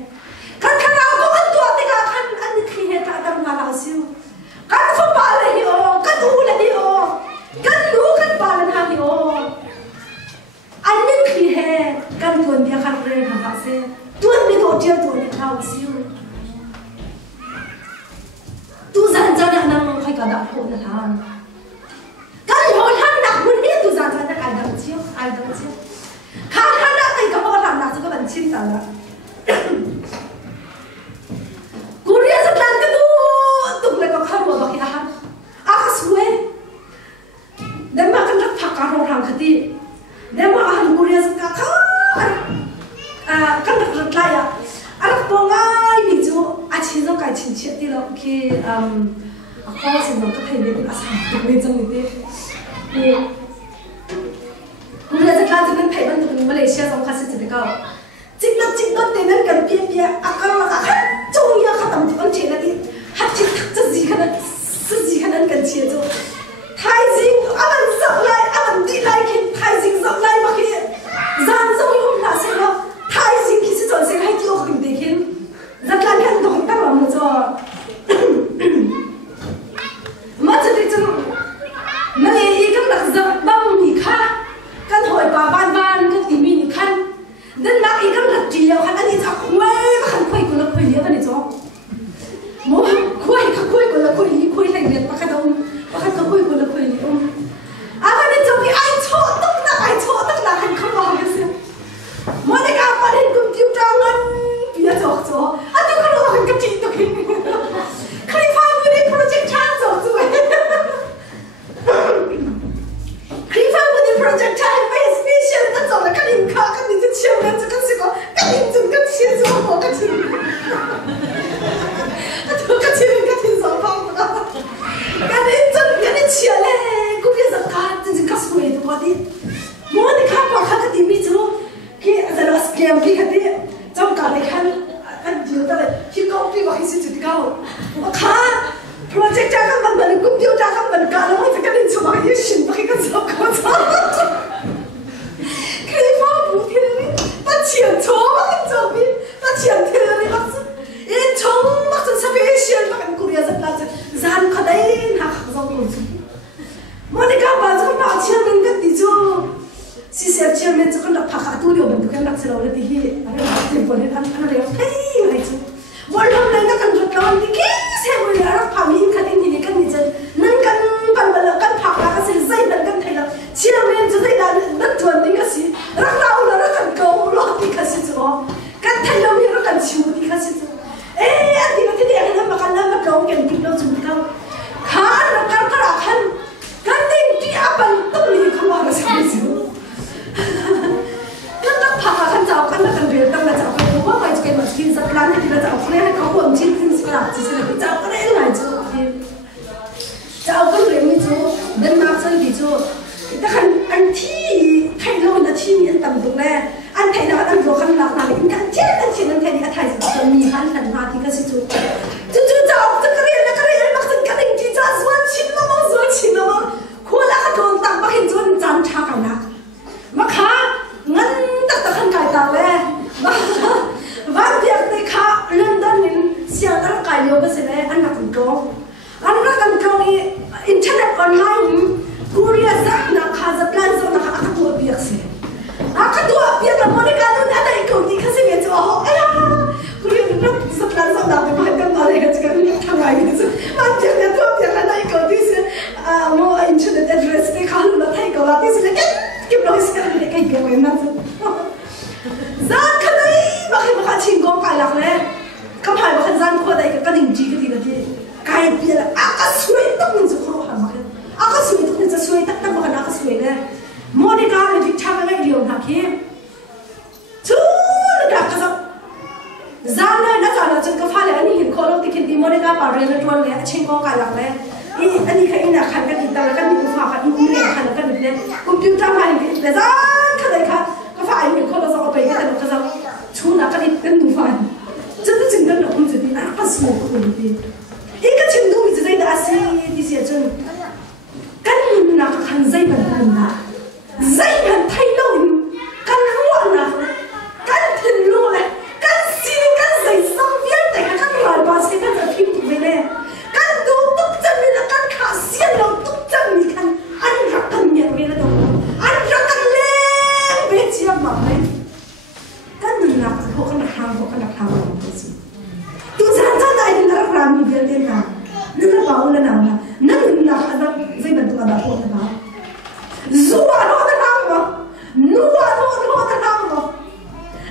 căn thằng nào có căn tuần thì cả căn anh khi này ta đang mà lao siêu căn phân bà là hi ô căn u là hi ô căn lú căn bà là ha hi ô anh khi này căn tuần bia căn rơi hàng bác xe tuần đi tổ chức tuần đi lao siêu tu dàn ra đã năng hay cả đạo hộ là hàng cái hồi hàng nặng muốn biết tu dàn ra đã ai đăng chiếu hàng nặng hay cả họ làm nặng cho các bạn chim tao là Korea rất là cái tu lại có khăn của bác kia hàng suy để mà cái rất thắc cả hồ hàng khati để mà hàng Korea rất là khá cái rất lại anh có ngay ví dụ chỉ nó cái chính trị đi đâu khi khó xin nó có thể đến sao được bên trong như thế cũng là rất là cho nên phải vẫn được Malaysia trong khai sinh cái chính nó tên nó cần bia cái là cái chung nhau cái tầm con trẻ là đi hát chỉ thật gì cái nó cần chia cho thái dương anh dọn lại anh đi lại khi thái dương dọn lại mà khi gian dâu hôm nào sẽ nó thái dương khi sẽ dọn sẽ hay tiêu hình để khi rất là cần懂得我们做，我这里就没一个那个帮你看，跟回爸爸跟弟妹你看，那那一个那治疗看，那你咋快过了快了那你做，我快过了快来点，把看到快过了快了，啊那你就比爱错动那很可怕的是，我那个把那个丢掉了。别做，啊！这个路很紧都可以。开发部的 project 差走走哎。开发部的 project 差被 special 的走了，看你看你这签了这个是个，看你整个签子我个签。啊，这个签个挺少放的，看你整个你签嘞，估计是看这是个什么的我的，我的看过看个地米走，给在那 scam 给个的。trong cả này anh điều ta là khi công ty vào khi xin chụp cao mà khá project cha các bạn mình cũng điều tra các bạn cả nó phải cái định số bao nhiêu xin bao cái số có số cái phá bù thiên ta chuyển số cái chỗ bi ta chuyển thiên đi bác sĩ yên chống bác sĩ sắp hết xin bác anh Korea rất là gian khó đấy hả không có gì mà đi các bạn trong bảo chiên mình cái gì chứ si ser chairman cho kan phak atu lo ban kan lak selo le ti hi are ti bon han le hey mai chu wal ham le kan rat lawan ni ki se mo ya ra phamin kan ni kan ni jan nan kan ban bal kan phak la ka se zai ban kan thaila chairman chu zai da nan tuan ni ka si ra raw la ra kan ko lo ti ka si chu kan thaila mi ra kan chu ti ka si chu eh ati ma ti ya na ma kan na ma ko ken ดับไปมันกันอะไรกันจะกันทำไงกันสิมันเพียงแต่ตัวเพียงแต่ไหนก็ที่สิโมอินเทอร์เน็ตแอดเดรสที่เขาหลุดให้ก็ว่าที่สิเล็กเก็บรอยสักเล็กให้เก็บไว้นั่นสิจ้าขนาดบางทีมันชิงกองกายหลักเลยก็ผ่านบางทีจ้าขวดใดก็ดิ่งจีก็ดีก็ดีกายเปลี่ยนอากาศสวยตั้งมันจะครบหันมาเลยอากาศสวยตั้งมันจะสวยตั้งบางทีอากาศสวยเลยโมเดลการเป็นทางอะไรเดียวนักเก็บทุกนักก็จะจานเลยนะจานเราจะก็ฟ้าเลยอันนี้เห็นคนเราติดดีโมเดลการป่าเรียนตัวเลยชิงกองกายหลักเลยอันนี้แค่อินักขันกันอีกแต่แล้วก็มีฟ้าขันอีกเนี่ยขันแล้วก็มีเนี่ยคอมพิวเตอร์มาอย่างนี้แต่จานขนาดค่ะก็ฟ้าเห็นคนเราจะเอาไปกันแต่เราก็จะชูนักกันอีกเป็นตัวฟ้าจะได้จึงกันเราคงจะดีนะก็สวยก็ดีอีกก็ชิงดูมีจะได้แต่อาศัยที่เสียจนกันนักขันใจมันเป็นนะใจมันไทยนู่นกันหัวนะกันถึงรู้เลยกันซีกันใจซ้ำเยอะแต่กันรอยบาสกันจะพิมพ์ถูกไหมเนี่ยกันดูตุ๊กจันมีละกันขาเสียเราตุ๊กจันมีกันอันรักกันเนี่ยมีละตัวอันรักกันเล่เวทีมาเลยกันนักพวกกันทำเราตัวสิตัวฉันจะได้นักรามีเดียร์เดียร์นะนั่นก็บอกเลยนะนั่นนักอันนั้นใจมันตัวแบบพวกนั้นซัวโน่นทำบ่นัวโน่นทำบ่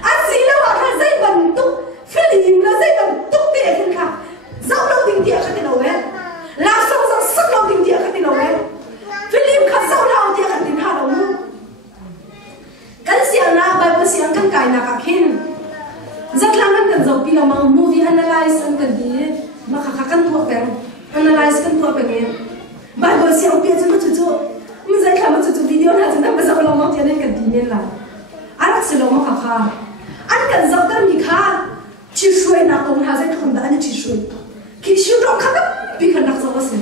อันสิ่งแล้วว่าเขาใจมันตุ๊กฟิลิมแล้วใจมันตุ๊กเดียร์ค่ะเจ้าเราดิ้งเดียร์กันที่เราเว้ยลาส่งสักเราดิ้งเดียร์กันที่เราเว้ยฟิลิมเขาเจ้าเราเดียร์กันที่ท่าเราลูกกันเสียงนะใบเสียงกันไก่นักขินจัดหลังกันจะปีละมัง movie analyze กันดีมาขักกันตัวเป็น analyze กันตัวเป็นเนี่ยใบเสียงเปลี่ยนจะมาจู่ๆมันจะทำมาจู่ๆวิดีโอน่ะจะทำมาสักเรามองที่นั่นกันดีเนี่ยล่ะอันนั้นสิเรามาขักค่ะอันกันจะกันมีค่ะชิช่วยนักองค์หาใจคนแบบอันนี้ชิช่วยคิดชิวเราขักปีกันนักจะว่าสิ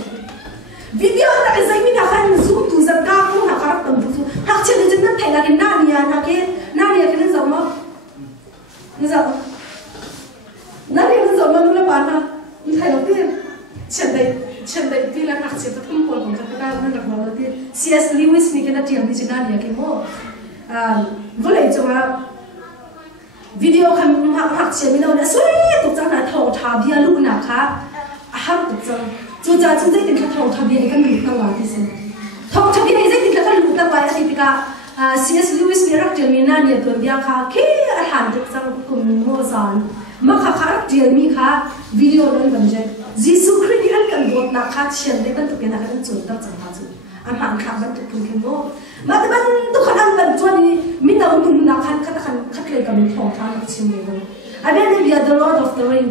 วิดีโอน่ะใจมีนักขันซูมตัวจะก้าวนักขักตั้งตัวหักเชื่อในจังนั้นไทยละกินน้าเนี่ยนักเก็ตน้าเนี่ยกันจะมานี่จะนั่นเองจะมาดูแลบ้านนะนี่ใครเราเตี้ยฉันได้ที่ละนักเสียบทุ่มคนของจักรวาลนั่นแหละเราเตี้ย C.S. Lewis นี่กันนะที่อันที่นั่นเนี่ยกี่โมก็เลยจะมาวิดีโอคันหักเสียไม่ได้เนี่ยสวยตุกจังนะทองทาเบียลูกหนักค่ะหักตุกจังจู่จ้าจู่ใจติดกับทองทาเบียกันหลุดตั้งวันที่สุดทองทาเบียใจติดกับหลุดตั้งวันที่พิกาC.S. Lewis เนี่ยรักเดียวมีนั่นเนี่ยตัวเดียวค่ะแค่อาหารตุกจังกุมโมซานมาค่ะรักเดียวมีค่ะวิดีโอนั้นมันจะยิสุคริสต์อันกันบทนักขัดเชียนได้กันตุกนักขัดจุดตั้งจังหวะจุดอันหันขับมันตุกตุกขึ้นโม่มาแต่มันตุกขัดอันกันจวนนี้มินเอาตุกนักขัดขัดเลยกับมีทองทางเชียนเลยอันนี้เนี่ย The Lord of the Ring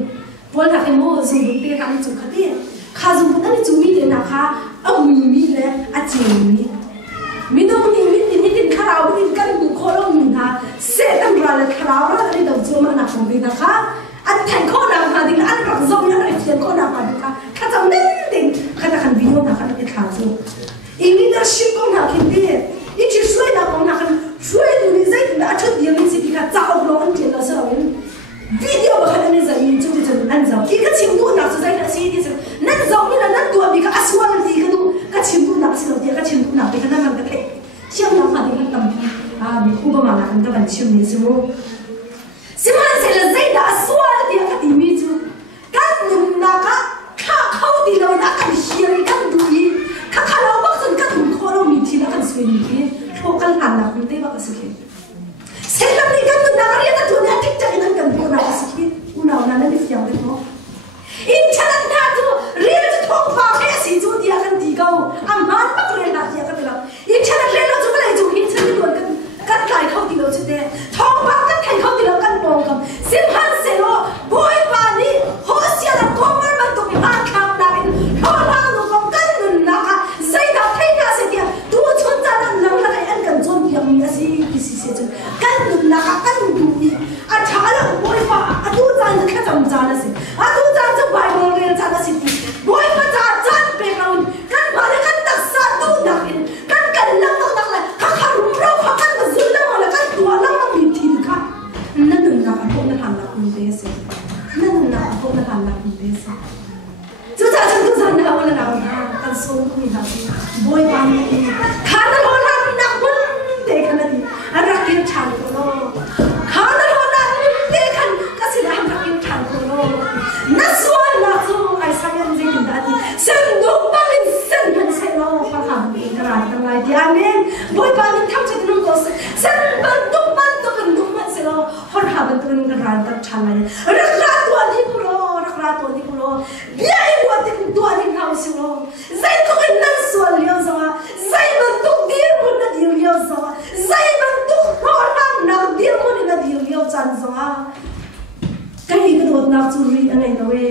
พอถักโม่จุดเดียวกันจุดขัดเนี่ยข้าจุดอันนี้จุดมีเดนะคะเอามีเลยอาเจียมีน้องนี่ติดขราวติดกันบุคคลเรามีนะเสร็จตั้งแต่ละขราวแล้วนี่เราจะมาหนักของดีนะคะอันแทงข้อหนักมาดิอันรักจงยังไงเสียข้อหนักมาดิค่ะข้าจำเน้นดิ่งข้าจะขันวิดีโอนักขันติดขาจูอีนี่เดอร์ชิปของนักขินดีอีที่ช่วยนักของนักขันช่วยดูนี่ใจแต่อาจจะเดียวนี่สิที่ข้าจ้าเอาลงอันเดียวเราเสียวิวิดีโอมาขันนี่จะมีจุดที่จะอันจ้าอีก็ชิมดูนักจะใจแต่สิ่งที่จะนั่นจ้ามีนั่นตัวมีก็อาศัยดีก็ดูก็ชิมดูนักสิเราเดียวก็ชิมดูนักไปกันนั่นมันก็เท่เชื่อมนักขันที่กันตั้มมีคู่ประมาณนักขันก็บันชิมนี่สิโมSimhan sila zaida aswal dia kat imi tu kan naka ka khau di lo na kan hiari kan dui ka khalau bak san kan kholo mi thi na kan swini ki thokal han na kun te ba kasike selam ni kan na ria ta tu na tik ta nan kan bu na kasike una una na ni fiang de ko in chalan na tu ria tu thok pa ke si tu dia kan di gau am man pak re na dia ka la in chalan le lo tu ba le tu hin chan ni kon kan kai khau di lo chu de thok pa kan kai khau di lo kan pong kam simhan se lo boy pa ni hosia la komar ma tu ha kham na in ho la no kom kan nun na ka sai da thai na se dia tu chon cha na nang la kai an kan chon dia mi asi ki si se chu kan nun na ka kan du ni a tha la boy pa a tu cha na kha cham cha na se a tu cha cha bible re cha na si boy pa cha cha pe ka kan ba le kan tak sa tu na in kan kan lang tak la ka kha rum ro ka kan ma zul la la kan tu la ma mi thi kaนั่นหนึ่งนะพวกนักหันหลักคุณเบสนั่นหนึ่งนะพวกนักหันหลักคุณเบสจุดจ้าฉันก็สั่งนะวันละนะกันส่งก็มีนะบอยบางทีข้าตลอดนักนักวันเด็กขนาดนี้อันรักเกียรติฉันก็รอข้าตลอดนักเด็กขันก็สินะรักเกียรติฉันก็รอ การตัดชันเลยรักราตัวนี้กูรอรักราตัวนี้กูรอใหญ่กว่าที่ตัวนี้เราสิรอใจตัวนั้นส่วนเลี้ยวซ้ายใจมันตุกเดียวคนนั้นเดียวเลี้ยวซ้ายใจมันตุกรอนั่งนักเดียวคนนั้นเดียวเลี้ยวจันซ้ายใครก็โดนนักจุรีอะไรนะเว้ย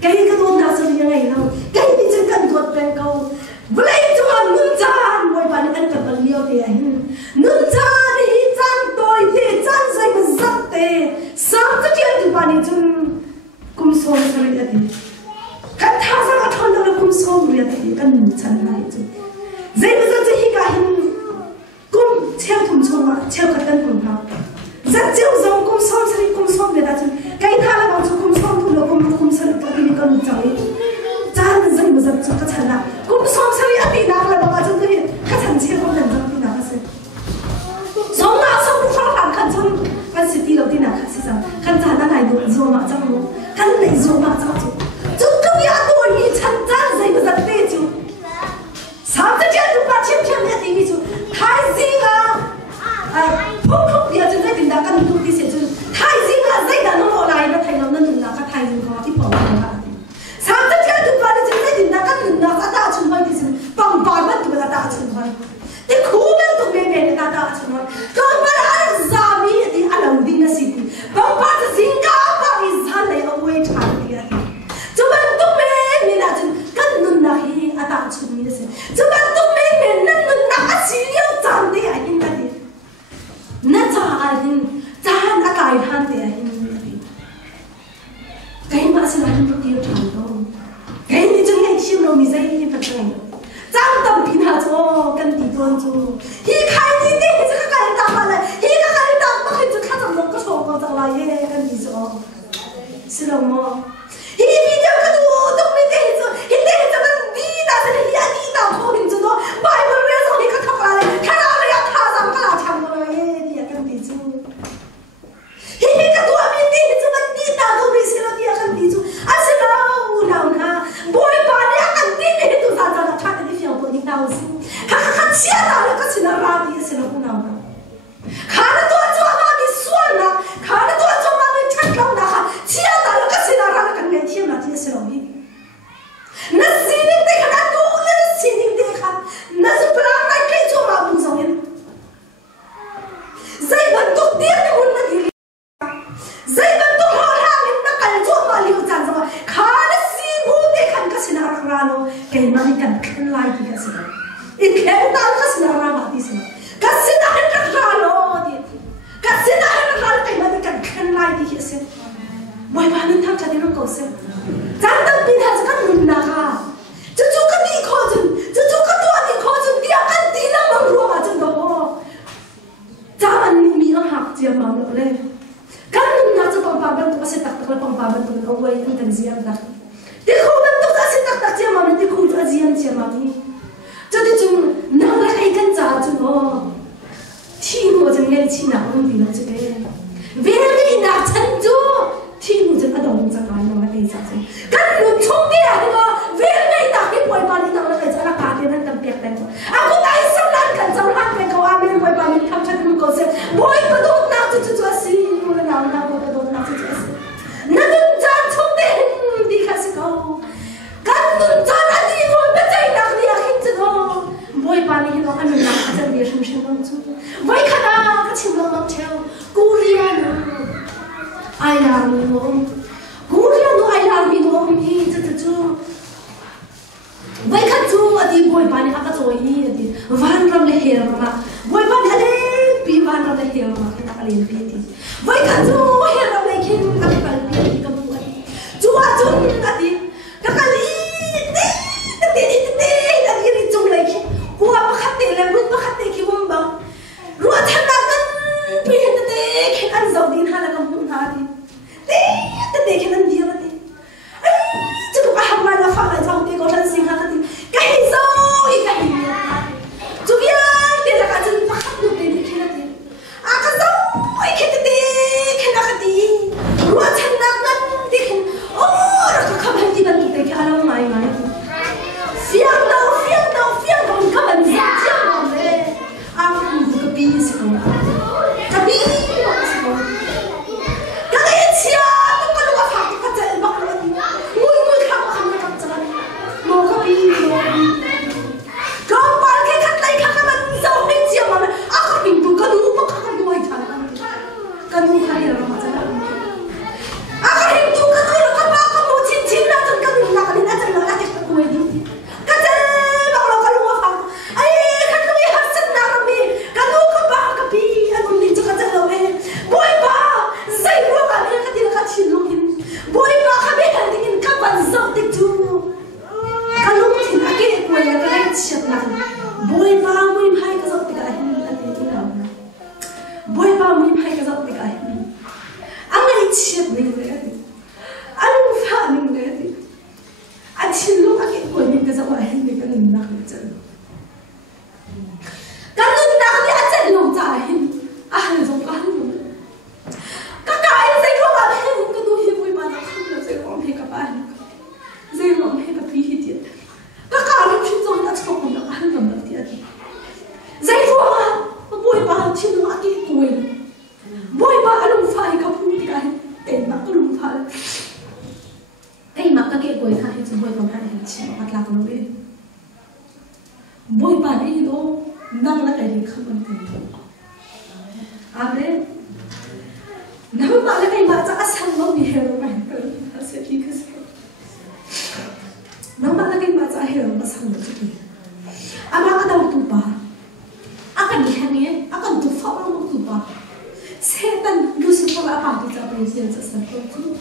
ใครก็โดนนักจุรีอะไรนะใครที่จะกันกดเป็นเขาเวลาที่มันนุ่งจานไว้บ้านอันกับมันเลี้ยวเดียหินนุ่งจานฮีจานตัวเดียจานใจมันสัตเตสามจะเกี่ยวกับบ้านนี้จนกุมสมสริยดีกันท่าสังกัดคนเรากุมสมสริยดีกันฉันไม่จุใจมันจะฮีกันหินกุมเชี่ยวทุ่มชงอ่ะเชี่ยวกันทุ่มเขาจะเจ้าจงกุมสมสริกุมสมเดียดจุใครท่าเราจะกุมสมทุ่มเรากุมสริตัวนี้กันใจจานใจมันจะจุกฉันละกุมสมสริยดีนักเลยบอกว่าจุดนี้ข้าฉันเชี่ยวคนนั้นที่นักสิสองมาสองผู้ชายขันชนกันสิที่เราที่นักสิจังขันจานอะไรดูโซมาจังรู้ขันไหนโซมาจังจุดก็ยาตัวนี้ฉันจานใจมันจะเตะจุสามจะเจ้าดูว่าเชี่ยวเชี่ยวเนี่ยดีจุไทยสิงอ่ะพวกเขาเดียวจะได้ถึงดักกันดูที่เสียจุไทยสิงอ่ะใจดันน้องอะไรนะไทยเรานั่นหนึ่งนักไทยสิงเขาที่ผมบอกว่าสามจะเจ้าดูว่าจะได้ถึงดักกันหนึ่งนักตาชุนไว้ที่สุดปังปอนมันตัวตาชุนไว้แต่คู่มันตัวเบเบตาชุนไว้ก็มาหาสามีที่อันนั้นดิ้งสิปังปอนจะสิงก้าวไปสั่นเลยเอาไว้ทานที่อะไรจุมันตัวเบมีน่าจุกันนุ่นนักฮีอัตาชุนมีสิจุมันตัวเบมีนั่นนุ่นนักสิเลี้ยวจานเดียหินกันดินั่นจะอะไรจานอากาศหันเดียหินใครมาสิมาหินตัวเดียวทานตัวใครนี่จึงให้ชิมเรามีใจที่พัฒนาจางตั้งพินาโจกันตีตัวจูฮีใครนี่นี่จะข้ากันตามมาเลยฮีข้ากันตามมาให้จะข้าจะลงก็โชว์ก็จะไล่กันตีโจสิเราโมฮีพี่เจ้าก็ดูต้องไม่ได้จูฮีเด็กจะมันดีแต่ฉันฮีอันนี้ตามเขาเห็นจูโน่ไปมันเรื่องสองนี้ก็ทำอะไรข้าเราเลยอยากท่าซ้ำก็เราทำเลยที่กันตีจูฮีพี่ก็ตัวมีดีจะมันดีตาตัวมีสิเราที่กันตีจูอาศัยเราเรานะบอยปานเนี่ยกันตีไม่ตัวตาเราท่าที่ฟิลตัวนี้เราสิข้าเชื่อเราแล้วก็สิเราราดีสิเราคุณเราข้าตัวจอมามีส่วนนะข้าตัวจอมามีชักเรานะข้าเชื่อเราแล้วก็สิเรารากันเนี่ยเชื่อเราที่สิเราฮีนั่นสิ่งที่เด็กข้าดูนั่นสิ่งที่เด็กข้านั่นสุดปราณใครจอมาบุญส่งเห็นใจมันตุกเดียวหุ่นนั่นดีใจมันตุกหัวหางนั่นกันจอมาเลี้ยวจันทร์ข้านั่นสิ่งที่เด็กข้าก็สิเราราโลแกมันกันขึ้นไล่ที่ก็สิเราอีกแค่ตาก็สิเราราบที่สิก็สิเราเห็นกันราโลดีก็สิเราเห็นกันราแกมันกันขึ้นไล่ที่ก็สิบ่อยบ้านนั้นทำจะได้รู้ก็สิจานตั้งปีนั้นจะกันรุ่นนะคะจู่ๆก็ดีข้อจนจู่ๆก็ตัวดีข้อจนเดียวกันตีนั่งมังรัวมาจนโตจานมีน้ำหักเจียมมาเลยกันรุ่นน่าจะปังปาบันตัวเสร็จตักปังปาบันตัวเอาไว้ที่กันเจียมนะที่เขาบันตัวเสร็จตักเจียมมาที่เขาจะเจียมมานี่จะได้จุ่มนั่งรักให้กันจ้าจุ่มที่หนูจะเลี้ยงที่หนักมันดีแล้วจะได้เวลาที่หนักฉันจู่ที่หนูจะกระโดดจะไปยังไม่ได้จัดสิกันหนูชงที่ไหนก็เวลาที่หนักที่ป่วยปานที่หนักแล้วก็จะรักษาที่นั่นตั้งเปียกแต่งตัวอ่ะกูตายสำนักกันสำนักเป็นเขาว่าไม่ป่วยปานที่ทำฉันรู้ก็เสร็จป่วยกระโดดหนักจู่ๆสิมันหนักกระโดดหนักจู่ๆสินั่นจานชงเด่นดีค่ะสิเขากันจานอันนี้มันไม่ใจหนักนี่อ่ะคิดจะโดนป่วยปานที่เราอันนั้นหนักจะเรียนชุ่มๆมั่งจู่ไว้ขนาดก็ชิมลงเทวกูเรียนไอ้ลามีน้องกูเรียนไอ้ลามีน้องนี่จะจู่ไว้ขัดจู่อดีป่วยปานที่อาก็จะวันนี้อดีวันรำเลยเฮียมาป่วยปานที่อะไรปีวันรำเลยเฮียมาแค่นักเรียนปีที่ไว้ขัดจู่เฮียรำเลยเฮียมาแค่นักเรียนปีที่กับป่วยจู่จู่อดีนักเรียนเด็กนักเรียนจู่เลยคิดหัวประคัตเตะเลยบุญประคัตเตะคิดว่าบ้างรัวทันนักกันปีเห็นเด็กอันเจ้าดินหาแล้วก็มุ่งหาดิเด็กแค่นั้นเดียวดิจะดูอาหารมาแล้วฟังอะไรเจ้าเด็กก็ฉันสิงหากันดิก็เห็นเจ้าอีกก็เห็นเนี่ยจุกยาเดี๋ยวจะกันประคัตดูเด็กแค่นั้นดิอาก็เจ้าอีกแค่เด็กแค่นั้นดิรัวทันนักกันดิโอ้เราจะขับให้ดิ mi phai ka zot ka hi angai chiat ning le ati anu fa ning le ati a chin lu ka ke ko ni ka za wa hin ni ka ning nak ni chan ka nu nak ni a chen lu cha hin a han zo ka han ka ka ai sai ko ba hin ka du hi bui ma na kham na sai ko he ka ba hin zai lo he ka pi hi ti ka ka ru chin zo na chok ko na han lam da ti ati zai ro ma bui ba chin lu a ki ko bui ba alu fa hi ka pu ti ka hin te ma ka lu fa cái mà các cái quầy khai chúng tôi còn hai hình chỉ mặt lạc nó đi bôi bàn ấy nó năng là cái gì không cần tiền amen nếu mà cái mà chắc sang nó bị hiểu mà cần nó sẽ đi cái gì nếu mà cái mà chắc hiểu mà sang nó sẽ đi ama cái đầu tụ bà akan dihani akan tụ phao nó tụ bà setan Lucifer apa di capai siang sesuatu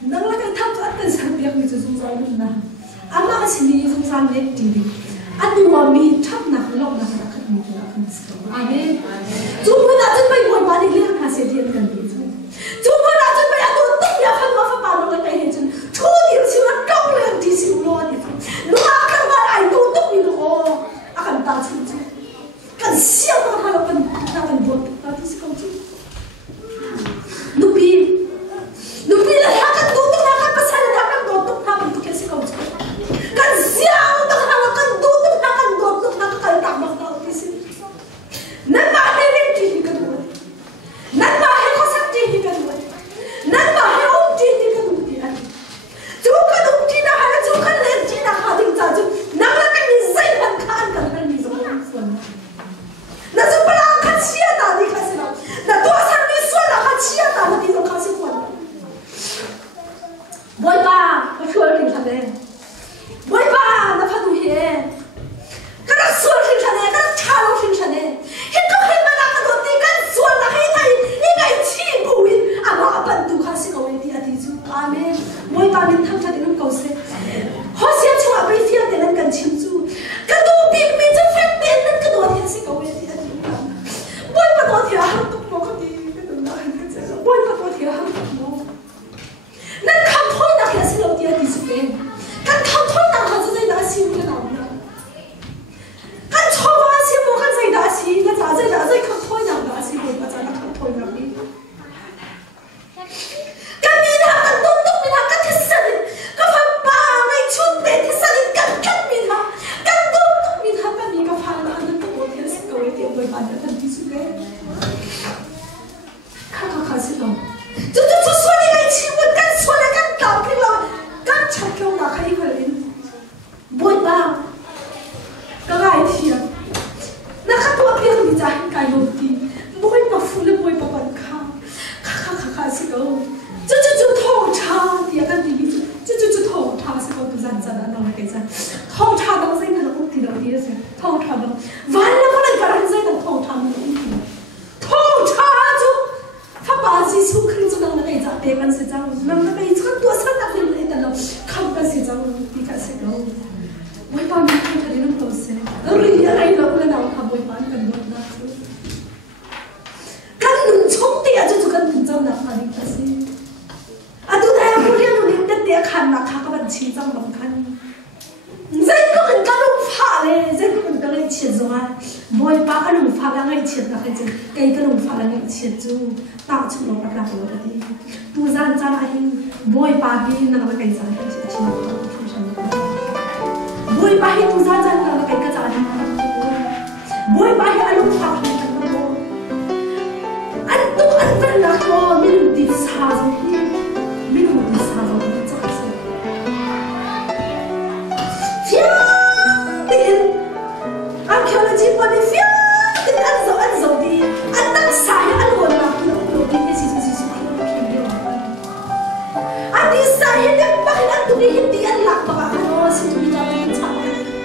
nang la kai tham at tan sang biak ni chu zang na ama asini zung san le ti bi anu wa mi thap na lok na ka khat mi la kan sto amen chu ma na chen bai moi ba ni le ka se dian kan bi chu ma na chen bai atu tuk ya phan ma fa pa lo la kai he chen thu di si na kong le ti si lo ni lu ma kan ba ai tu tuk ni lo akan ta chu chu kan siang ma ha lo kan ta kan bot ta ti si kong chu Nubi lah akan tutup akan pasal akan tutup akan tu kasi kau cakap kan siang tak akan tutup akan kau tak bakal kasi nan bahaya ni kan buat nan bahaya kau sakti kan buat nan bahaya umti kan buat juga umti nak ada juga lerji nak ada jaju nak akan nisai kan ni semua na sebelah akan siapa tadi kasi nak na dua sampai suara akan siapa tadi tu kasi kuat bôi ba nó khơi hình thành này bôi ba nó phát huy cái nó xuân hình thành này cái nó chào hình thành này hết có hết mà làm cái đồ gì cái xuân là hết thầy những cái chi bùi à mà bận tu khai sĩ cầu ấy thì chú amen bôi ba mình tham gia đến cầu sẽ họ sẽ cho à bây giờ để làm cần chim chú cái đồ việc mìnhจะphát tiền nên cái đồ thì sĩ cầu ấy thì chú bôi ba đồ thì hàng tục một cái gì cái đồ nào cái gì bôi ba đồ thì hàng tục mộtนั่นคำพูดนักเรียนสิ่งเหล่านี้ที่สุดเป็นการคำพูดนักเขาจะได้ด่าสิ่งที่เราเนี่ยการชอบว่าสิ่งมันกันใจด่าสิ่งก็จะใจคำพูดนักด่าสิ่งมันจะนักคำพูดนักนี้การมีทางการตุ้มมีทางการที่สั่นก็ฟังป่าไม่ชุนเด็ดที่สั่นการมีทางการตุ้มมีทางการมีกับฟังนั้นนั่นตัวที่สิ่งเก่าที่เอาไว้บ้านนั้นที่สุดเป็นข้าสิ่งเราจุดส่วนนี้ไอ้ชีวิตกันส่วนนี้กันต่อที่เรากันชัดเราหนักให้คนอื่นบ่อยบ้างก็ไอ้เทียมนะคะตัวเพียงมีใจกายลงดีบ่อยมาฟุ้งเลยบ่อยมาบันข้าสิเขาจุดท้องชาเดียกันดีจุดท้องชาสิเขาดูจันนะน้องไม่กันท้องชาต้องใส่กันอุ้งที่เราดีสิท้องชาต้องวันละวันละวันใส่กันท้องชาต้องอุ้งที่ท้องชาจุถ้าบาสิสุขคือจะนั่งในจักรเด็กกันเสียจังนั่งในจักรตัวสั่นนักเรียนเลยแต่เราคำกันเสียจังที่กันเสียเราไว้ปานนี้กันได้น้ำตัวเสียเรียนอะไรเราเพื่อนเราทำไว้ปานกันหมดนะกันหนึ่งชงเตี้ยจุดกันหนึ่งเจ้าหน้าที่กันสิอ่ะดูแต่ผู้เรียนเราเรียนเตี้ยขันนักขับกันชี้จังบางขันใจก็เหมือนกันลูกฟ้าเลยใจก็เหมือนกันเลยเฉียดจังบ่อยป้าก็ลูกฟ้าแล้วไงเฉียดนะใครจะไกลก็ลูกฟ้าแล้วไงเฉียดจูตาชุดเราประกาศตัวกันดีตัวจานไอ้บ่อยป้าที่นั่งแล้วไกลจานเฉียดชิมบ่อยป้าที่ตัวจานนั่งแล้วไกลก็จานบ่อยป้าที่ลูกฟ้าที่นั่งแล้วอันตัวอันเป็นนักว่าไม่รู้ดิสาจไม่รู้ดิสาจไม่จักเสียฟิวตินอันเขาเลยจีบวันนี้ฟิวตินอันโซดีอันตั้งสายอันวนนักโลกที่สิเขาคิดเดียวอันที่สายเนี่ยบางอันตัวนี้ฮิตดีอันหลักบางอันโอ้สิตัวนี้จะเป็นชาว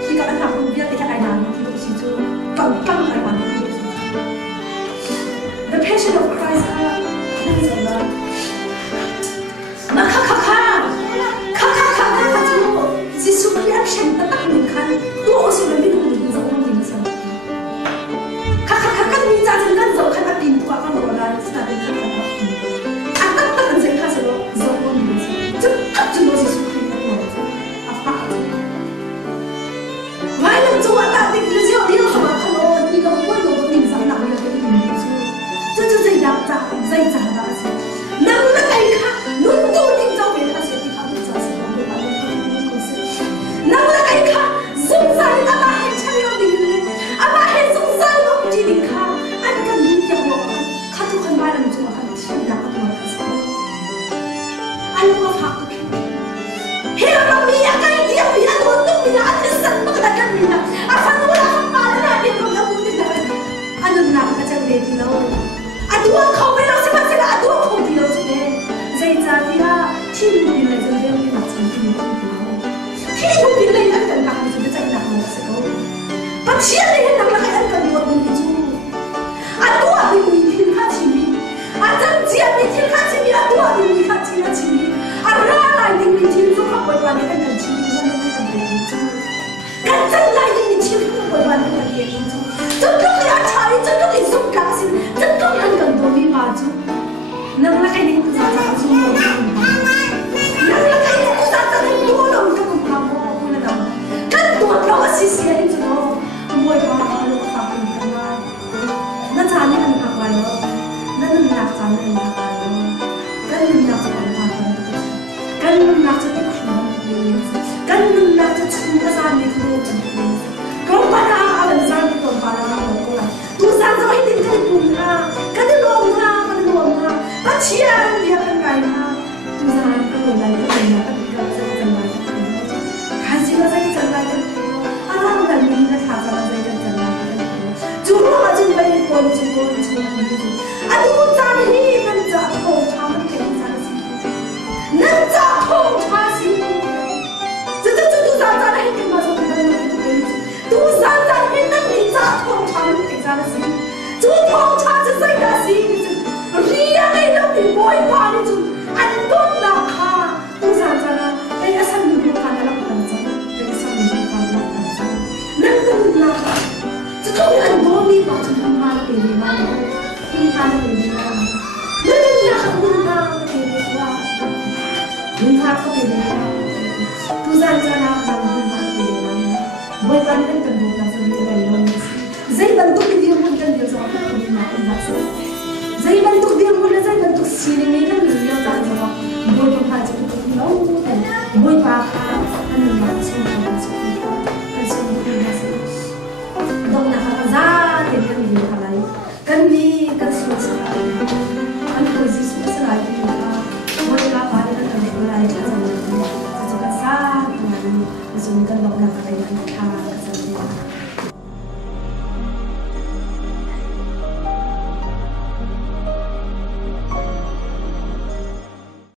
ที่การทำคนเดียวที่ให้นานที่เราสิจูกังอะไรวะนี่ The Passion of Christ นั่นจะว่ามาค่ะจูจิสุขยันเช่นตั้งหนึ่งคันตัวโอสุรมิโนหนึ่งจะว่าหนึ่งสันค่ะกันมีจานกันจะคันดินตัวกัน zai cha da se nang na kai kha nun tu ding chau be kha se ti kha tu cha se ko ba ko se nang na kai kha zum sa ni ta ba he chang yo ding le aba he zum sa lo ji ding kha an kan ni ya mo kha tu khan ba ram chu kha ti da ko ma ka se an ko fa tu he ma mi ya kai ti ya mi ya ko tu mi ya an san ba ka kan mi na a fa nu la pa na ni ko la bu ti da an na ka chang le ti lo adua khau be lo se ma se la adua khau ti lo se zai cha ti ha thi lu bi le zai le ma chang ti lo thi lu bi le ya kan ka se chang na mo se ko pa chia le na ma ka an kan mo ni chu adua bi mi thi ha chi mi a chang chia mi thi ha chi mi adua bi mi ha chi mi a ra lai ding mi thi chu kha poi wa ni kan chi mi wa ni kan be ni chu kan chang lai ding mi chi kha poi wa ni kan be ni chu chang lu ya chai chang lu ki sum ka sin chang lu han kan do mi ma chu nang la kai ni ku sa sa chu mo nang la kai ni ku sa sa ni do lo ka ku pa mo ku na da kan do lo si si ai chu no mo pa lo ka pa ni kan ma na cha ni kan ka wa yo na nun na cha ni na ka yo kan nun na cha kan pa kan nun na cha ku na ni kan nun na cha chu ka sa ni ku chu ko pa na a ban sa ni ko pa na ko la tu sa zo hi tin kan ku na kan lo na ba chia dia kan kai na tu sa ka lo lai ka na ka ka sa ka na ka ji ka sa ka na ka ara ma kan ni na tha sa sa ka na chu ro ma chu bai ko chu ko chu a tu sa ni nan za ko tha ma ke sa si nan za ko tha si tu sa sa na hi ma so ka na tu sa sa ni nan ni za ko tha ma ke sa si chu ko tha sa sa ka si ria ai lo ni boy pa ni chu an don la kha tu sa sa na ai asan ni ko kan la kan cha ai asan ni ko kan la kan cha nan kan la kha chu ko an do ni pa chu kan ma ke ni ma ni pa ni ni ma nan la kha kun na ke ni wa ni ha ko ke ni tu sa sa na ka ni ma ke ni boy pa ni kan do ta sa ni ba lo ni zai ban tu ki dia mun kan dia sa ka ni ma kan ha sa zai bentuk dia mula zai bentuk sini ni kan dia tak jawab boy pa je ko no boy pa kan na so kan so dong na ka za te kan ni halai kan ni kan so sa